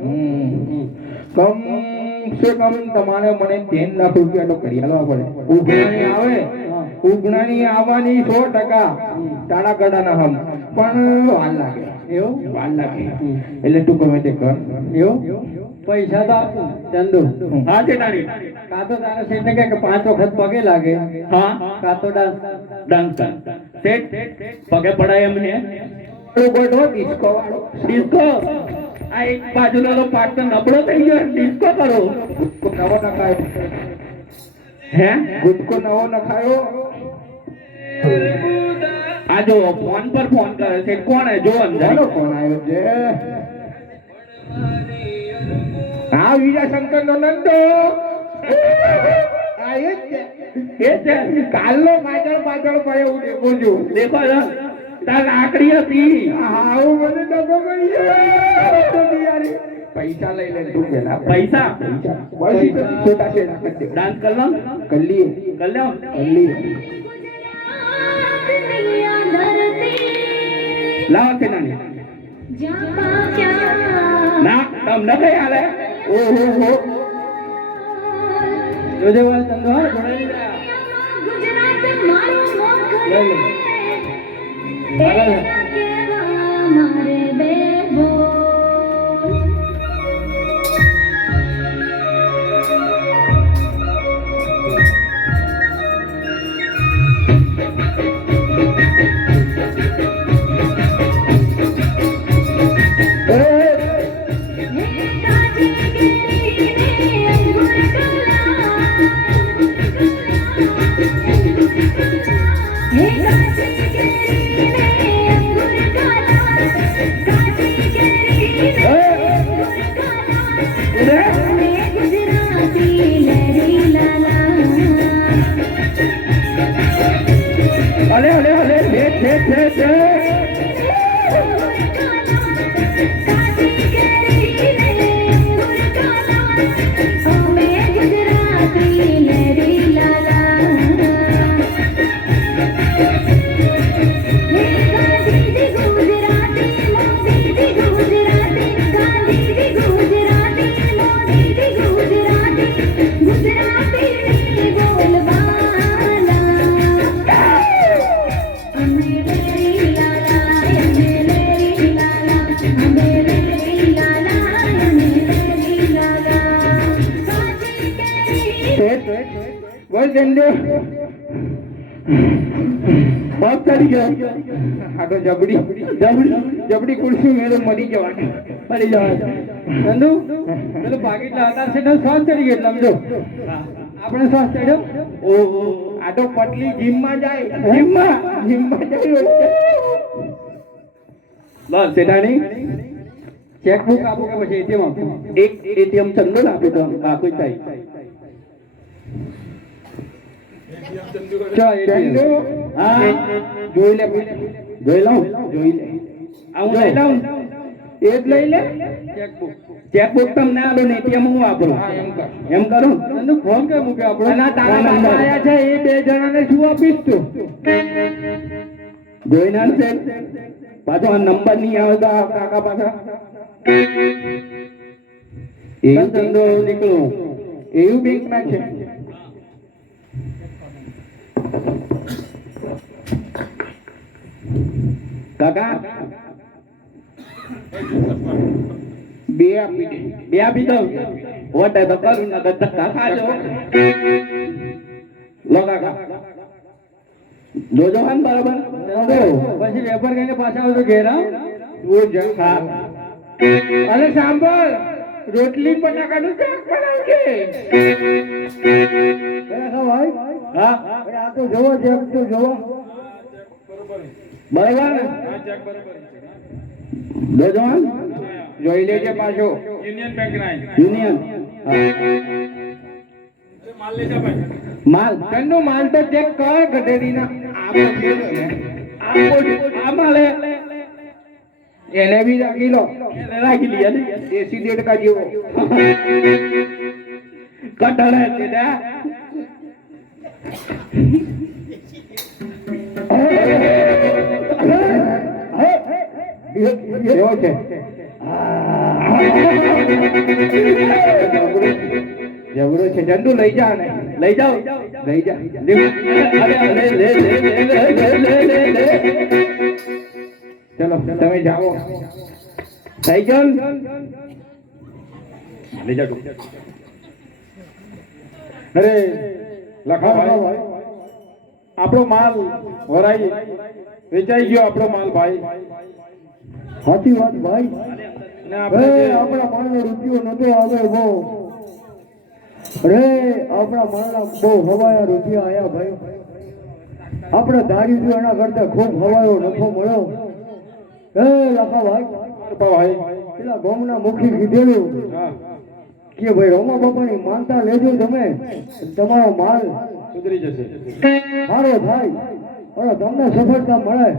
કમ સે કમ તમારે મને 10 લાખ રૂપિયા તો કરી આલવા પડે ઉઘરાણી આવે હા. ઉઘરાણી આવવાની 100% તાળા ગડાના હમ પણ વાર લાગે એવું વાર લાગે એટલે તું ગમે તે કર એવું પૈસા તો આપું ચંદુ હા શેઠાણી કાં તો તારા શેઠને કહે કે 5 વખત પગે લાગે હા કાં તો ડાન્સ ડાન્સ કર શેઠ પગે પડાય એમ ને ગોઠવો ડિસ્કો વાળો ડિસ્કો આ એક બાજુનો તો પાર્ટ તો નબળો થઈ ગયો ડિસ્કો કરો ગુટકો નવો નખાયો હે ગુટકો નવો નખાયો આ જો ફોન પર ફોન કરે છે કોણ હે જો અંદર કોનો ફોન આવ્યો છે હા વિજય શંકર નો નંદો આ એ જ છે. એ છે કાલનો પાછળ પાછળ પડે હું દેખું છું દેખો ને, તાર લાકડી હતી હા હું મને ડગો કરી યારી પૈસા લઈ લે તું પેલા પૈસા બસ છોટા છેડા કરી દે ડાન્સ કર લો કરી લઈએ કર લો કરી લઈએ લાવો છે નાની ના તમને કઈ હાલે ઓહો હો જોજે વાળ ચંદુ હા જોડાઈ જા. લઈ લે. આગળ લે. Hey, પગ ચડી ગયો. આ તો જબડી ખુરશી મેળો મરી જવાનું. પડી જવાનું. ચંદુ પેલો ભાગીટલા હતા છે ને શ્વાસ ચડી ગયો એટલે સમજો આપણે શ્વાસ ચડ્યો. ઓહો, આ તો પટલી જીમમાં જાય. જીમમાં જાય. બસ શેઠાણી, ચેકબુક આપો કે પછી એટીએમ આપો? એક એટીએમ ચંદન આપ્યું તો આખું થાય. ચો ચંદુ, હા, જોઈ લે જોઈ લઉં. જોઈ લે. આ હું લઈ લઉં. એ જ લઈ લે. ચેકબુક ચેકબુક તમને આલો ને એટીએમ હું વાપરું. હા, એમ કર. એમ કરું. ચંદુ ફોન કઈ મૂક્યો આપણો? અને આ તારા બાપા આયા છે એ 2 જણાને શું આપીશ તું? જોઈને આવશે. પાછો આ નંબર નહીં આવે તો આ કાકા પાછા એવું ધંધો નીકળો. એવું બેંક ના છે. કાકા 2 આપી દે. બે આપી દઉં. વટે તો કરું ના તો ધક્કા ખાજો. લો કાકા, જોજો હા ને બરાબર. પછી વેપાર કરીને પાછા આવજો ઘેર હા? તું જા. હા. અરે સાંભળ, રોટલી બટાકાનું શાક બનાવજે. ભાઈ હા, અરે આ તો જોવો છે તો જોવો. બરાબર ને? જોજો હા. જોઈ લેજે પાછો. યુનિયન બેંક ના યુનિયન. હા. માલ લઈ જા ભાઈ. માલ તન્નો માલ તો ચેક કર ગઢેરીના. આપો છે ને. આ માલે એને બી રાખી લો. રાખી લીધા ને. દેશી દેડકા જેવો. કટળ હે તેડા. એવો છે. જબરો છે. ચંદુ લઈ જા ને. લઈ જાઓ. લઈ જા. અરે અરે લે લે. ચલો તમે જાઓ. થઈ ગયો ને? લઈ જાઓ. અરે લખા ભાઈ આપણો માલ વરાઈ વેચાઈ ગયો. આપણો માલ ભાઈ સાચી વાત ભાઈ. ને આપણે જે આપણા માણનો રૂપિયો નતો આવે બહુ. અરે આપણા માણના બહુ હવાયા રૂપિયા આયા ભાઈ. આપણે ધારી જો એના કરતા ખૂબ હવાયો નફો મળ્યો. લખા ભાઈ ભાઈ પેલા ગામના મુખી કીધેલું હા કે ભાઈ રોમા બાપાની માનતા લેજો તમે, તમારો માલ સુધરી જશે. સારો થાય અને તમને સફળતા મળે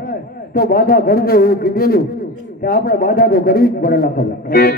તો બાધા કરજો એવું કીધેલું કે આપણે બાધા તો કરવી જ પડે લખા ભાઈ.